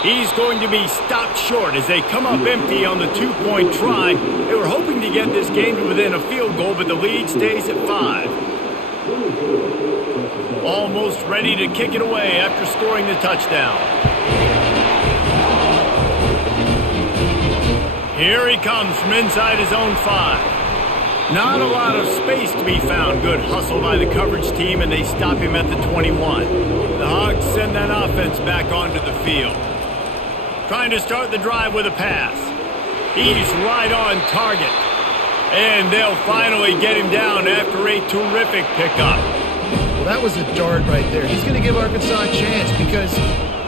He's going to be stopped short as they come up empty on the 2-point try. They were hoping to get this game to within a field goal, but the lead stays at 5. Almost ready to kick it away after scoring the touchdown. Here he comes from inside his own 5. Not a lot of space to be found. Good hustle by the coverage team, and they stop him at the 21. The Hogs send that offense back onto the field. Trying to start the drive with a pass. He's right on target. And they'll finally get him down after a terrific pickup. Well, that was a dart right there. He's going to give Arkansas a chance because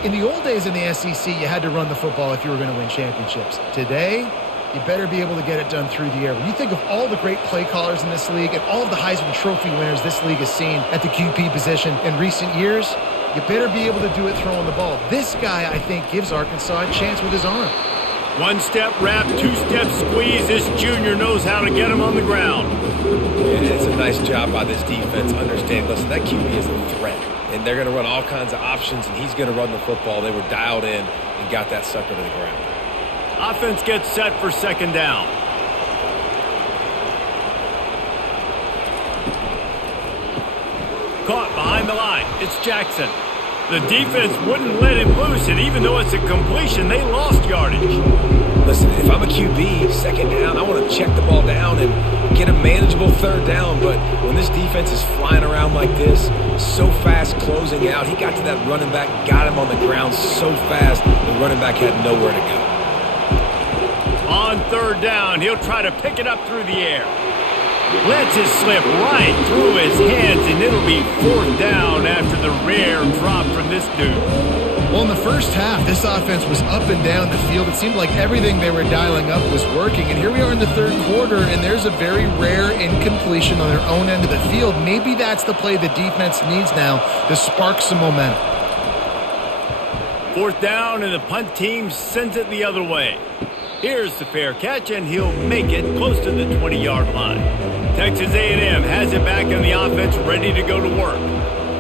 in the old days in the SEC, you had to run the football if you were going to win championships. Today, you better be able to get it done through the air. When you think of all the great play callers in this league and all of the Heisman Trophy winners this league has seen at the QB position in recent years, you better be able to do it throwing the ball. This guy, I think, gives Arkansas a chance with his arm. One-step wrap, two-step squeeze. This junior knows how to get him on the ground. And it's a nice job by this defense. Understand, listen, that QB is a threat. And they're going to run all kinds of options, and he's going to run the football. They were dialed in and got that sucker to the ground. Offense gets set for 2nd down. Caught behind the line. It's Jackson. The defense wouldn't let him loose, and even though it's a completion, they lost yardage. Listen, if I'm a QB, 2nd down, I want to check the ball down and get a manageable 3rd down. But when this defense is flying around like this, so fast closing out, he got to that running back, got him on the ground so fast, the running back had nowhere to go. On 3rd down, he'll try to pick it up through the air. Lets it slip right through his hands, and it'll be 4th down after the rare drop from this dude. Well, in the first half, this offense was up and down the field. It seemed like everything they were dialing up was working. And here we are in the 3rd quarter, and there's a very rare incompletion on their own end of the field. Maybe that's the play the defense needs now to spark some momentum. 4th down, and the punt team sends it the other way. Here's the fair catch, and he'll make it close to the 20-yard line. Texas A&M has it back in the offense, ready to go to work.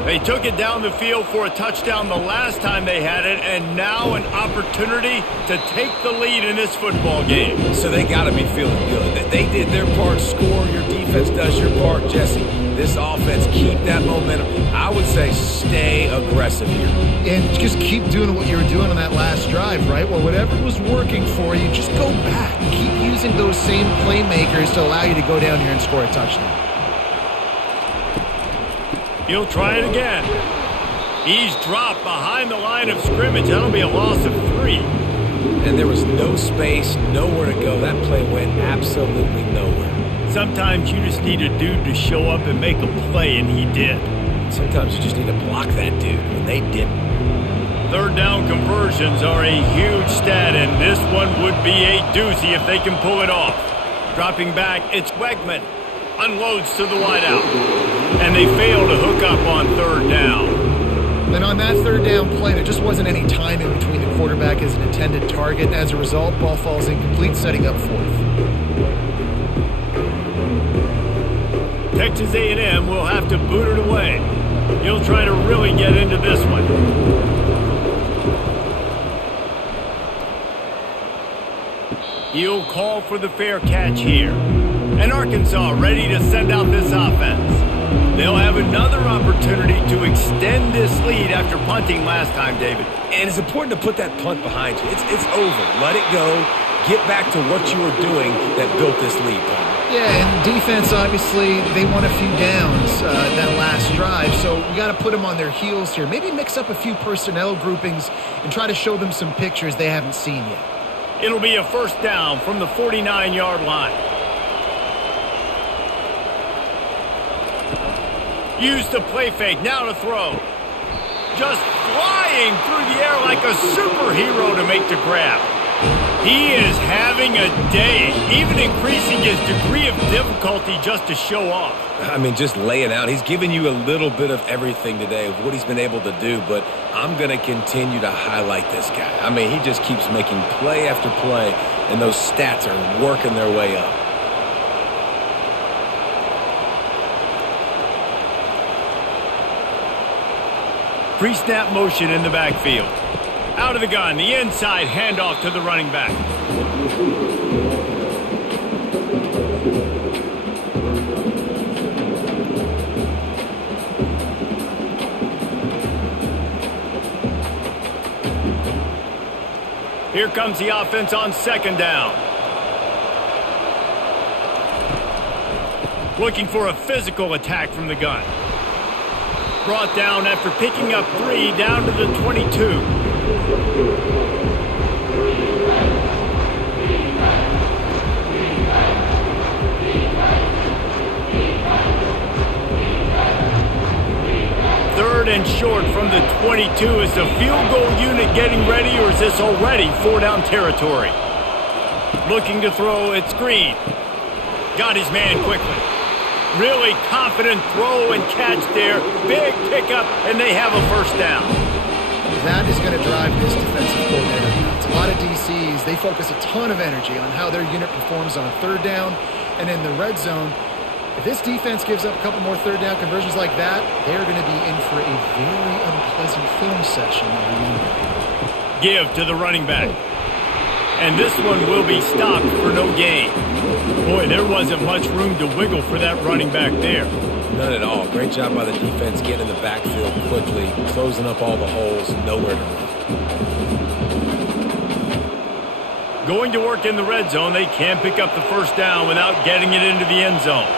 They took it down the field for a touchdown the last time they had it, and now an opportunity to take the lead in this football game. So they got to be feeling good. They did their part, score. Your defense does your part, Jesse. This offense, keep that momentum. I would say stay aggressive here. And just keep doing what you were doing on that last drive, right? Well, whatever was working for you, just go back. Keep using those same playmakers to allow you to go down here and score a touchdown. He'll try it again. He's dropped behind the line of scrimmage. That'll be a loss of 3. And there was no space, nowhere to go. That play went absolutely nowhere. Sometimes you just need a dude to show up and make a play, and he did. Sometimes you just need to block that dude, and they didn't. Third down conversions are a huge stat, and this one would be a doozy if they can pull it off. Dropping back, it's Wegman. Unloads to the wideout. And they fail to hook up on third down. And on that third down play, there just wasn't any time in between the quarterback as an intended target. As a result, ball falls incomplete, setting up fourth. Texas A&M will have to boot it away. He'll try to really get into this one. He'll call for the fair catch here. And Arkansas ready to send out this offense. They'll have another opportunity to extend this lead after punting last time, David. And it's important to put that punt behind you. It's over. Let it go. Get back to what you were doing that built this lead. Yeah, and defense, obviously, they won a few downs that last drive, so we got to put them on their heels here. Maybe mix up a few personnel groupings and try to show them some pictures they haven't seen yet. It'll be a first down from the 49-yard line. Use the play fake, now to throw. Just flying through the air like a superhero to make the grab. He is having a day, even increasing his degree of difficulty just to show off. I mean, just laying out. He's given you a little bit of everything today of what he's been able to do, but I'm going to continue to highlight this guy. I mean, he just keeps making play after play, and those stats are working their way up. Pre-snap motion in the backfield. Out of the gun, the inside handoff to the running back. Here comes the offense on second down. Looking for a physical attack from the gun. Brought down after picking up 3 down to the 22. Third and short from the 22. Is the field goal unit getting ready, or is this already 4-down territory? Looking to throw, it's Green. Got his man quickly. Really confident throw and catch there. Big pickup, and they have a first down. That is going to drive this defensive coordinator nuts. A lot of DCs, they focus a ton of energy on how their unit performs on a third down and in the red zone. If this defense gives up a couple more third down conversions like that, they're going to be in for a very unpleasant film session. Give to the running back. And this one will be stopped for no gain. Boy, there wasn't much room to wiggle for that running back there. None at all. Great job by the defense getting in the backfield quickly, closing up all the holes, nowhere to run. Going to work in the red zone, they can't pick up the first down without getting it into the end zone.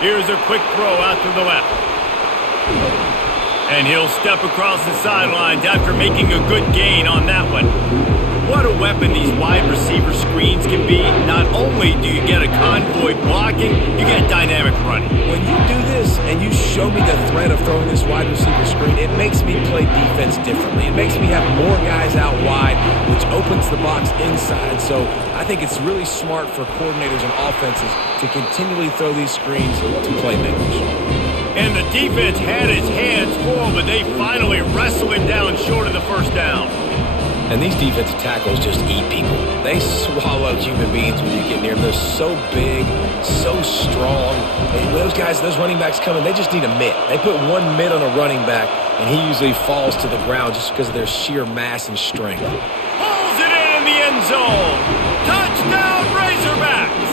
Here's a quick throw out to the left. And he'll step across the sidelines after making a good gain on that one. What a weapon these wide receiver screens can be. Not only do you get a convoy blocking, you get dynamic running. When you do this and you show me the threat of throwing this wide receiver screen, it makes me play defense differently. It makes me have more guys out wide, which opens the box inside. So I think it's really smart for coordinators and offenses to continually throw these screens to playmakers. And the defense had his hands full, but they finally wrestle him down short of the first down. And these defensive tackles just eat people. They swallow human beings when you get near them. They're so big, so strong. And those guys, those running backs coming, they just need a mitt. They put one mitt on a running back, and he usually falls to the ground just because of their sheer mass and strength. Pulls it in the end zone. Touchdown, Razorbacks!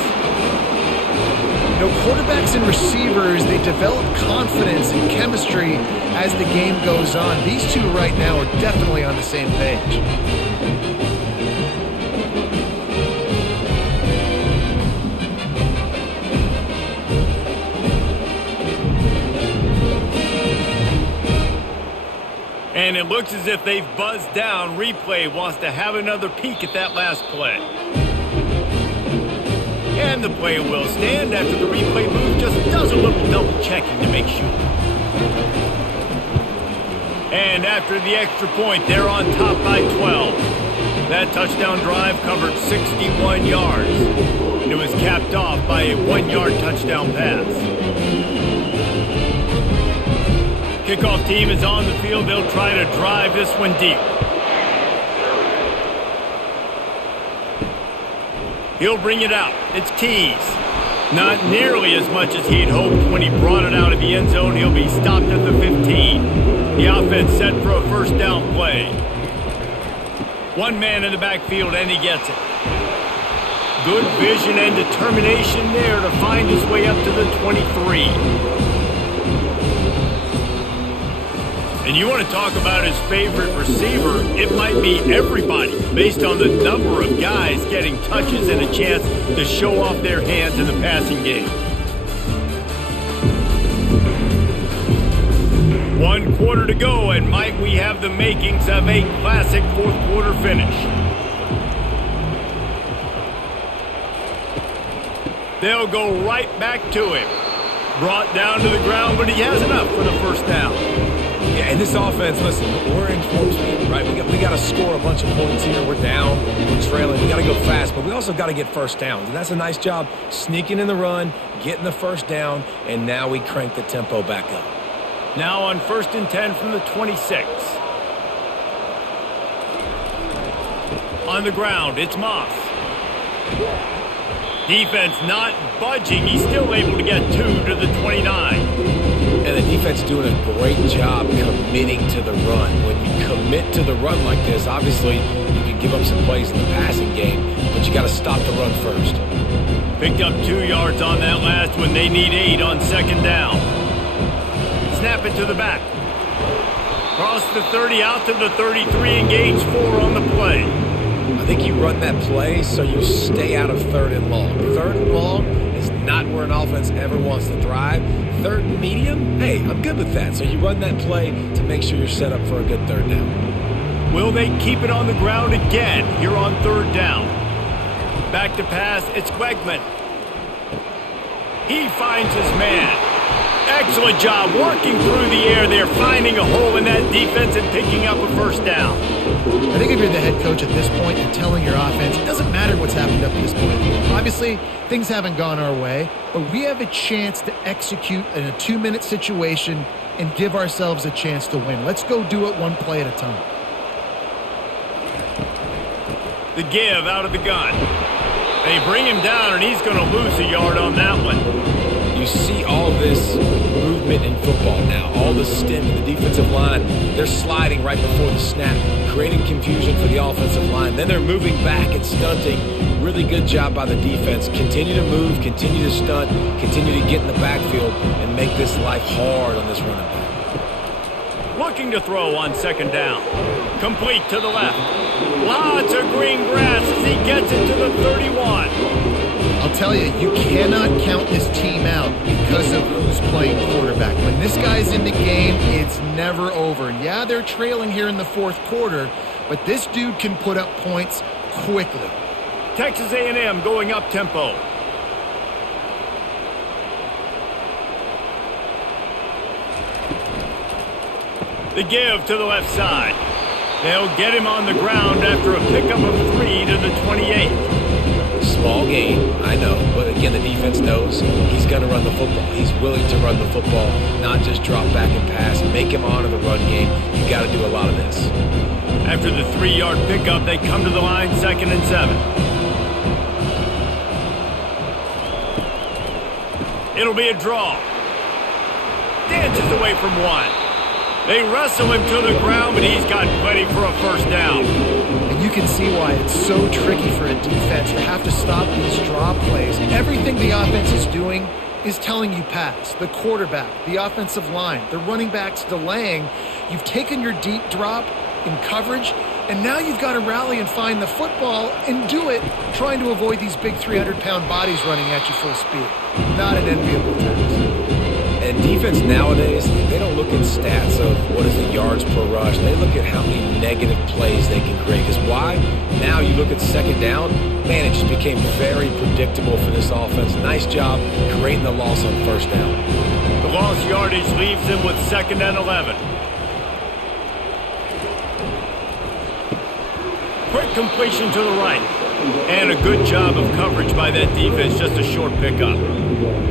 You know, quarterbacks and receivers, they develop confidence and chemistry as the game goes on. These two right now are definitely on the same page. And it looks as if they've buzzed down. Replay wants to have another peek at that last play. And the play will stand after the replay booth just does a little double checking to make sure. And after the extra point, they're on top by 12. That touchdown drive covered 61 yards. And it was capped off by a 1-yard touchdown pass. Kickoff team is on the field. They'll try to drive this one deep. He'll bring it out. It's Tees. Not nearly as much as he'd hoped when he brought it out of the end zone. He'll be stopped at the 15. The offense set for a first down play. One man in the backfield, and he gets it. Good vision and determination there to find his way up to the 23. And you want to talk about his favorite receiver, it might be everybody based on the number of guys getting touches and a chance to show off their hands in the passing game. 1 quarter to go, and might we have the makings of a classic fourth quarter finish. They'll go right back to him. Brought down to the ground, but he has enough for the first down. Yeah, and this offense, listen, we're in warp speed, right? We got to score a bunch of points here. We're down, we're trailing. We got to go fast, but we also got to get first downs. And that's a nice job sneaking in the run, getting the first down, and now we crank the tempo back up. Now on 1st and 10 from the 26. On the ground, it's Moss. Defense not budging. He's still able to get 2 to the 29. And the defense doing a great job committing to the run. When you commit to the run like this, obviously you can give up some plays in the passing game, but you got to stop the run first. Picked up 2 yards on that last one. They need 8 on 2nd down. Snap it to the back. Cross the 30 out to the 33. Engage 4 on the play. I think you run that play so you stay out of 3rd and long. 3rd and long is not where an offense ever wants to thrive. 3rd and medium, hey, I'm good with that. So you run that play to make sure you're set up for a good 3rd down. Will they keep it on the ground again here on 3rd down? Back to pass, it's Wegman. He finds his man. Excellent job working through the air there, finding a hole in that defense and picking up a first down. I think if you're the head coach at this point, you're telling your offense, it doesn't matter what's happened up to this point. Obviously, things haven't gone our way, but we have a chance to execute in a 2-minute situation and give ourselves a chance to win. Let's go do it one play at a time. The give out of the gun. They bring him down, and he's going to lose a yard on that one. You see all this movement in football now. All the stem in the defensive line. They're sliding right before the snap, creating confusion for the offensive line. Then they're moving back and stunting. Really good job by the defense. Continue to move, continue to stunt, continue to get in the backfield, and make this life hard on this running back. Looking to throw on 2nd down. Complete to the left. Lots of green grass as he gets it to the 31. I'll tell you, you cannot count this team out because of who's playing quarterback. When this guy's in the game, it's never over. Yeah, they're trailing here in the 4th quarter, but this dude can put up points quickly. Texas A&M going up tempo. The give to the left side. They'll get him on the ground after a pickup of 3 to the 28. Small game, I know, but Again, the defense knows he's going to run the football. He's willing to run the football, not just drop back and pass, make him honor the run game. You got to do a lot of this. After the 3-yard pickup, they come to the line, 2nd and 7. It'll be a draw. Dances away from one. They wrestle him to the ground, but he's got plenty for a first down. And you can see why it's so tricky for a defense to have to stop these draw plays. Everything the offense is doing is telling you pass. The quarterback, the offensive line, the running backs delaying. You've taken your deep drop in coverage, and now you've got to rally and find the football and do it trying to avoid these big 300-pound bodies running at you full speed. Not an enviable task. And defense nowadays, they don't look at stats of what is the yards per rush. They look at how many negative plays they can create. Because why? Now you look at 2nd down, man, it just became very predictable for this offense. Nice job creating the loss on 1st down. The lost yardage leaves them with 2nd and 11. Quick completion to the right. And a good job of coverage by that defense, just a short pickup.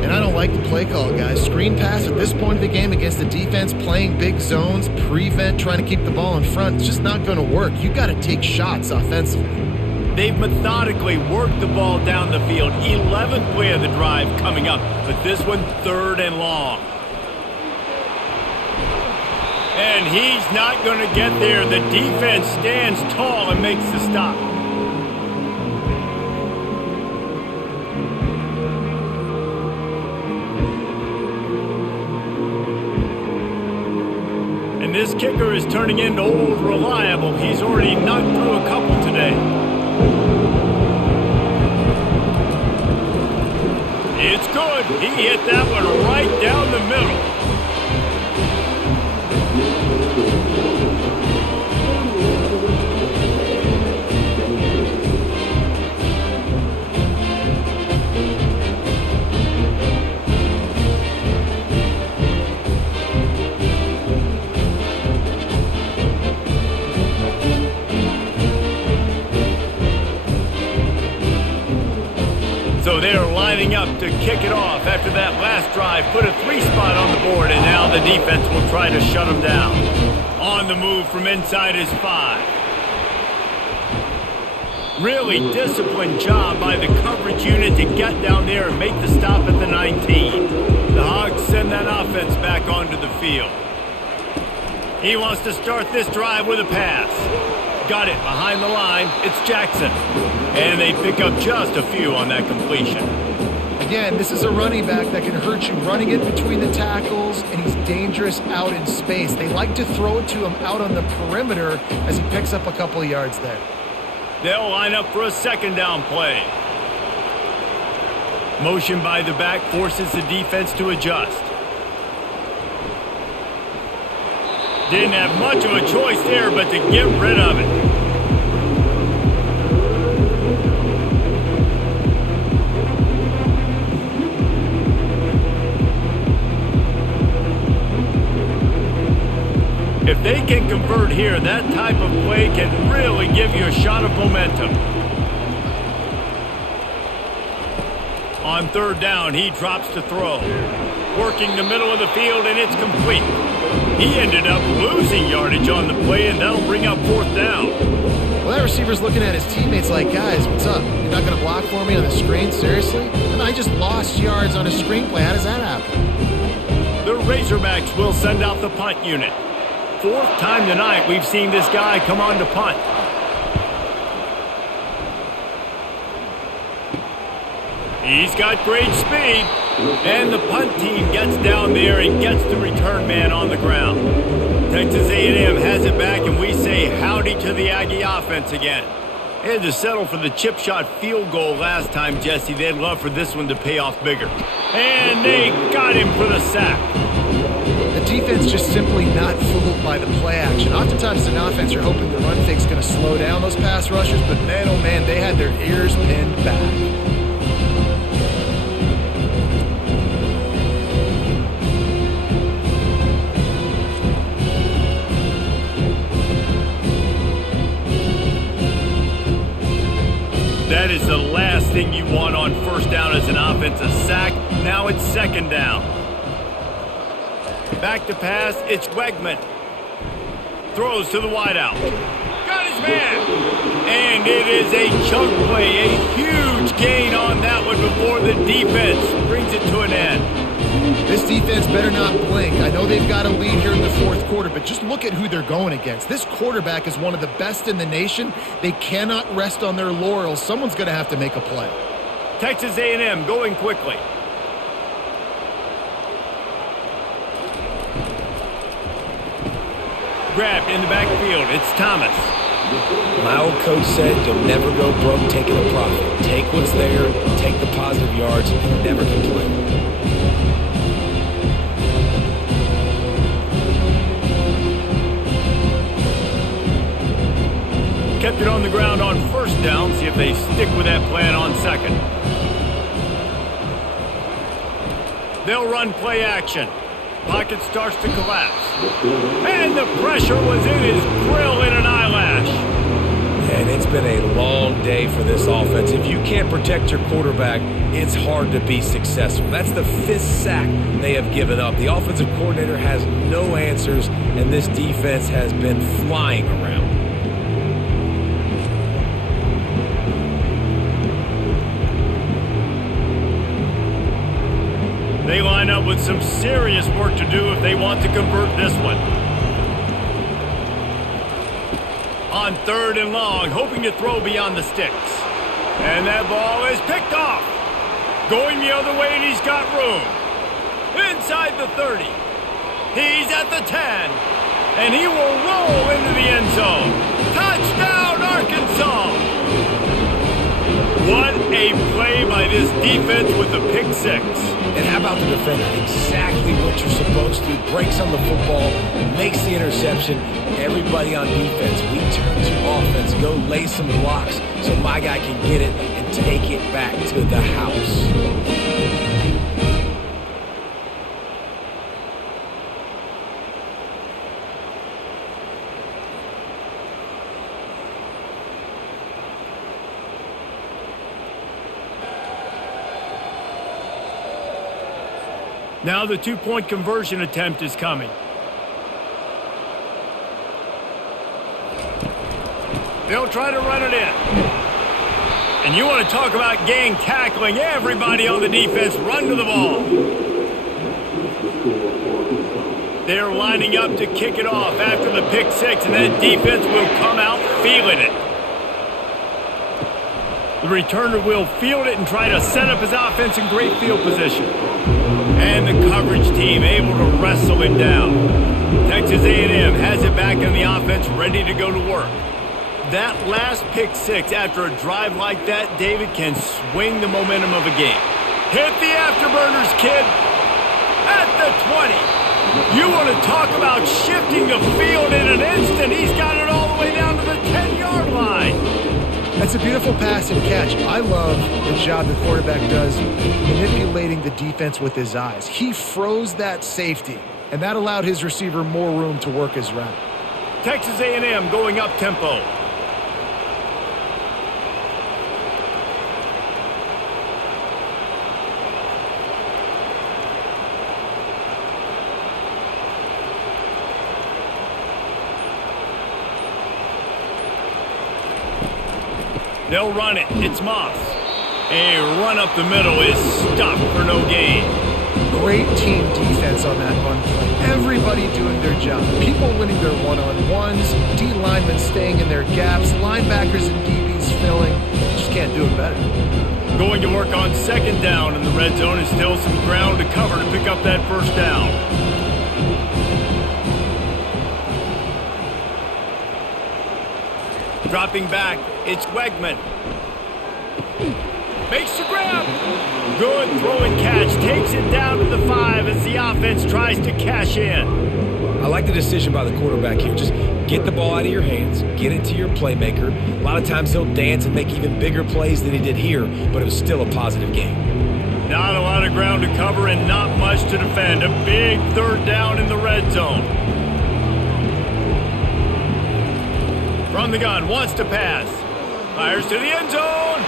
And I don't like the play call, guys. Screen pass at this point of the game against the defense, playing big zones, prevent, trying to keep the ball in front. It's just not going to work. You got to take shots offensively. They've methodically worked the ball down the field. 11th play of the drive coming up, but this one 3rd and long. And he's not going to get there. The defense stands tall and makes the stop. And this kicker is turning into old reliable. He's already knocked through a couple today. It's good. He hit that one right down the middle. So they're lining up to kick it off after that last drive. Put a 3-spot on the board, and now the defense will try to shut them down. On the move from inside his 5. Really disciplined job by the coverage unit to get down there and make the stop at the 19. The Hogs send that offense back onto the field. He wants to start this drive with a pass. Got it behind the line. It's Jackson. And they pick up just a few on that completion. Again, this is a running back that can hurt you running it between the tackles, and he's dangerous out in space. They like to throw it to him out on the perimeter as he picks up a couple of yards there. They'll line up for a 2nd down play. Motion by the back forces the defense to adjust. Didn't have much of a choice there but to get rid of it. If they can convert here, that type of play can really give you a shot of momentum. On 3rd down, he drops to throw. Working the middle of the field, and it's complete. He ended up losing yardage on the play, and that'll bring up 4th down. Well, that receiver's looking at his teammates like, guys, what's up? You're not going to block for me on the screen? Seriously? And I just lost yards on a screenplay. How does that happen? The Razorbacks will send out the punt unit. 4th time tonight we've seen this guy come on to punt. He's got great speed. And the punt team gets down there and gets the return man on the ground. Texas A&M has it back, and we say howdy to the Aggie offense again. They had to settle for the chip shot field goal last time, Jesse. They'd love for this one to pay off bigger. And they got him for the sack. The defense just simply not fooled by the play action. Oftentimes, as an offense, you're hoping the run fake's going to slow down those pass rushers, but man, oh man, they had their ears pinned back. That is the last thing you want on first down as an offense, a sack. Now it's second down. Back to pass, it's Wegman. Throws to the wideout. Got his man. And it is a chunk play, a huge gain on that one before the defense brings it to an end. This defense better not blink. I know they've got a lead here in the fourth quarter, but just look at who they're going against. This quarterback is one of the best in the nation. They cannot rest on their laurels. Someone's going to have to make a play. Texas A&M going quickly. Grabbed in the backfield. It's Thomas. My old coach said you'll never go broke taking a profit. Take what's there, take the positive yards, and never complain. Kept it on the ground on first down. See if they stick with that plan on second. They'll run play action. Pocket starts to collapse. And the pressure was in his grill in an eyelash. And it's been a long day for this offense. If you can't protect your quarterback, it's hard to be successful. That's the fifth sack they have given up. The offensive coordinator has no answers, and this defense has been flying around. They line up with some serious work to do if they want to convert this one. On third and long, hoping to throw beyond the sticks. And that ball is picked off. Going the other way, and he's got room. Inside the 30. He's at the 10. And he will roll into the end zone. Touchdown, Arkansas! What a play by this defense with the pick six. And how about the defender? Exactly what you're supposed to. Breaks on the football, makes the interception. Everybody on defense, we turn to offense. Go lay some blocks so my guy can get it and take it back to the house. Now the two-point conversion attempt is coming. They'll try to run it in. And you want to talk about gang tackling. Everybody on the defense run to the ball. They're lining up to kick it off after the pick six, and that defense will come out feeling it. The returner will field it and try to set up his offense in great field position. And the coverage team able to wrestle him down. Texas A&M has it back in the offense, ready to go to work. That last pick six after a drive like that, David, can swing the momentum of a game. Hit the afterburners, kid. At the 20. You want to talk about shifting the field in an instant. He's got it all the way down to the 10-yard line. That's a beautiful pass and catch. I love the job the quarterback does manipulating the defense with his eyes. He froze that safety, and that allowed his receiver more room to work his route. Texas A&M going up tempo. They'll run it. It's Moss. A run up the middle is stuffed for no gain. Great team defense on that run play. Everybody doing their job. People winning their one-on-ones. D linemen staying in their gaps. Linebackers and DBs filling. Just can't do it better. Going to work on second down in the red zone is still some ground to cover to pick up that first down. Dropping back, it's Wegman. Makes the grab. Good throw and catch. Takes it down to the 5 as the offense tries to cash in. I like the decision by the quarterback here. Just get the ball out of your hands, get it to your playmaker. A lot of times he'll dance and make even bigger plays than he did here, but it was still a positive game. Not a lot of ground to cover and not much to defend. A big third down in the red zone. From the gun, wants to pass. Fires to the end zone.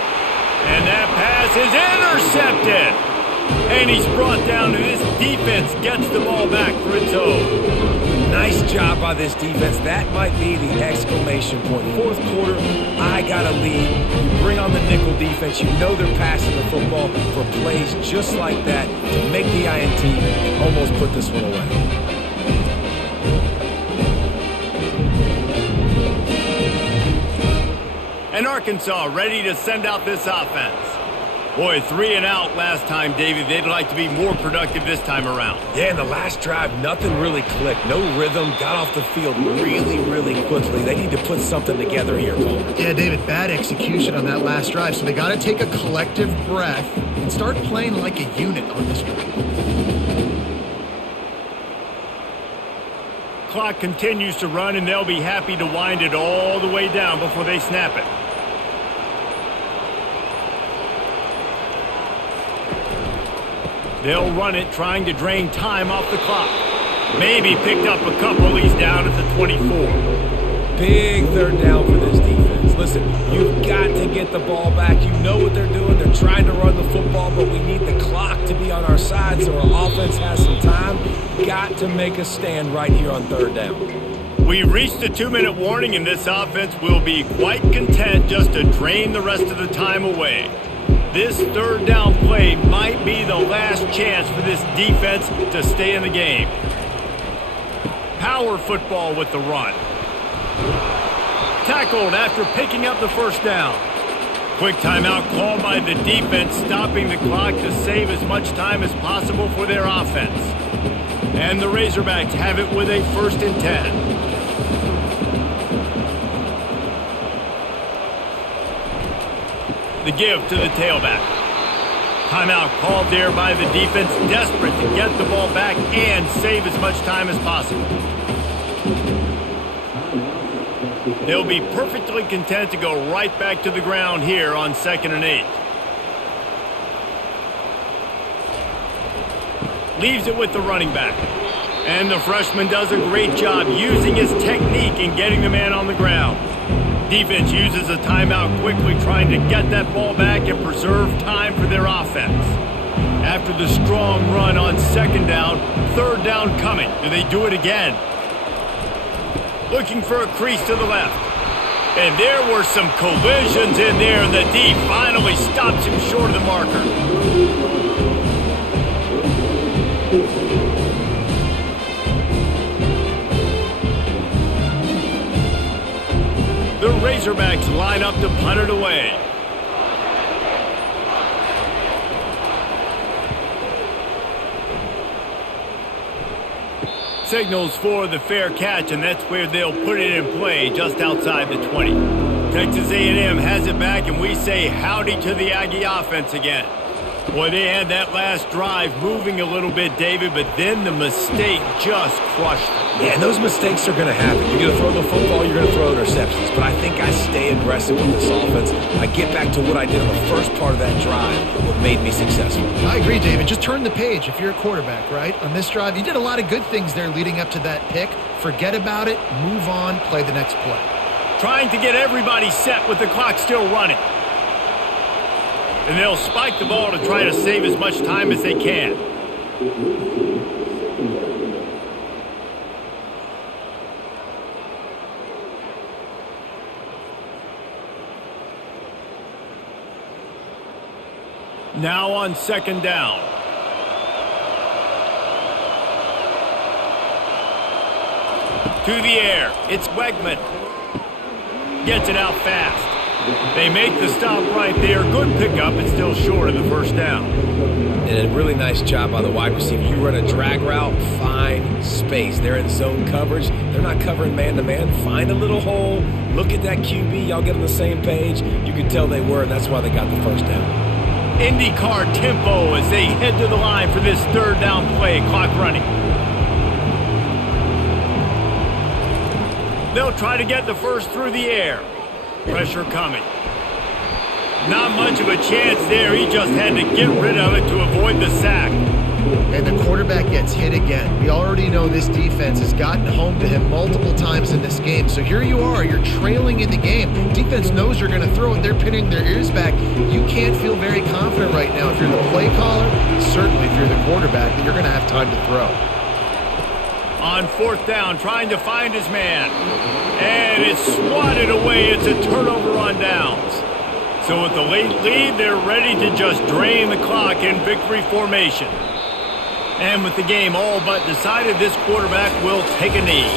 And that pass is intercepted. And he's brought down, and this defense gets the ball back for its own. Nice job by this defense. That might be the exclamation point. Fourth quarter, I got a lead. You bring on the nickel defense. You know they're passing the football for plays just like that to make the INT and almost put this one away. And Arkansas ready to send out this offense. Boy, 3 and out last time, David. They'd like to be more productive this time around. Yeah, in the last drive, nothing really clicked. No rhythm. Got off the field really, really quickly. They need to put something together here, Cole. Yeah, David, bad execution on that last drive. So they got to take a collective breath and start playing like a unit on this drive. Clock continues to run, and they'll be happy to wind it all the way down before they snap it. They'll run it, trying to drain time off the clock. Maybe picked up a couple. He's down at the 24. Big third down for this defense. Listen, you've got to get the ball back. You know what they're doing. They're trying to run the football, but we need the clock to be on our side so our offense has some time. Got to make a stand right here on third down. We reached the 2-minute warning, and this offense will be quite content just to drain the rest of the time away. This third down play might be the last chance for this defense to stay in the game. Power football with the run. Tackled after picking up the first down. Quick timeout called by the defense, stopping the clock to save as much time as possible for their offense. And the Razorbacks have it with a 1st and 10. The give to the tailback. Timeout called there by the defense, desperate to get the ball back and save as much time as possible. They'll be perfectly content to go right back to the ground here on 2nd and 8. Leaves it with the running back. And the freshman does a great job using his technique in getting the man on the ground. Defense uses a timeout quickly, trying to get that ball back and preserve time for their offense. After the strong run on 2nd down, 3rd down coming. Do they do it again? Looking for a crease to the left. And there were some collisions in there, and the D finally stops him short of the marker. The Razorbacks line up to punt it away. Signals for the fair catch, and that's where they'll put it in play, just outside the 20. Texas A&M has it back, and we say howdy to the Aggie offense again. Boy, they had that last drive moving a little bit, David, but then the mistake just crushed them. Yeah, and those mistakes are going to happen. You're going to throw the football, you're going to throw interceptions. But I think I stay aggressive with this offense. I get back to what I did on the first part of that drive, what made me successful. I agree, David. Just turn the page if you're a quarterback, right? On this drive, you did a lot of good things there leading up to that pick. Forget about it, move on, play the next play. Trying to get everybody set with the clock still running. And they'll spike the ball to try to save as much time as they can. Now on 2nd down. To the air. It's Wegman. Gets it out fast. They make the stop right there. Good pickup, but still short of the 1st down. And a really nice job by the wide receiver. You run a drag route, find space. They're in zone coverage. They're not covering man-to-man. Find a little hole. Look at that QB. Y'all get on the same page. You can tell they were, and that's why they got the 1st down. IndyCar tempo as they head to the line for this 3rd down play. Clock running. They'll try to get the first through the air. Pressure coming. Not much of a chance there. He just had to get rid of it to avoid the sack. And the quarterback gets hit again. We already know this defense has gotten home to him multiple times in this game. So here you are, you're trailing in the game. Defense knows you're going to throw it. They're pinning their ears back. You can't feel very confident right now if you're the play caller, certainly if you're the quarterback, that you're going to have time to throw. On fourth down, trying to find his man. And it's swatted away. It's a turnover on downs. So with the late lead, they're ready to just drain the clock in victory formation. And with the game all but decided, this quarterback will take a knee.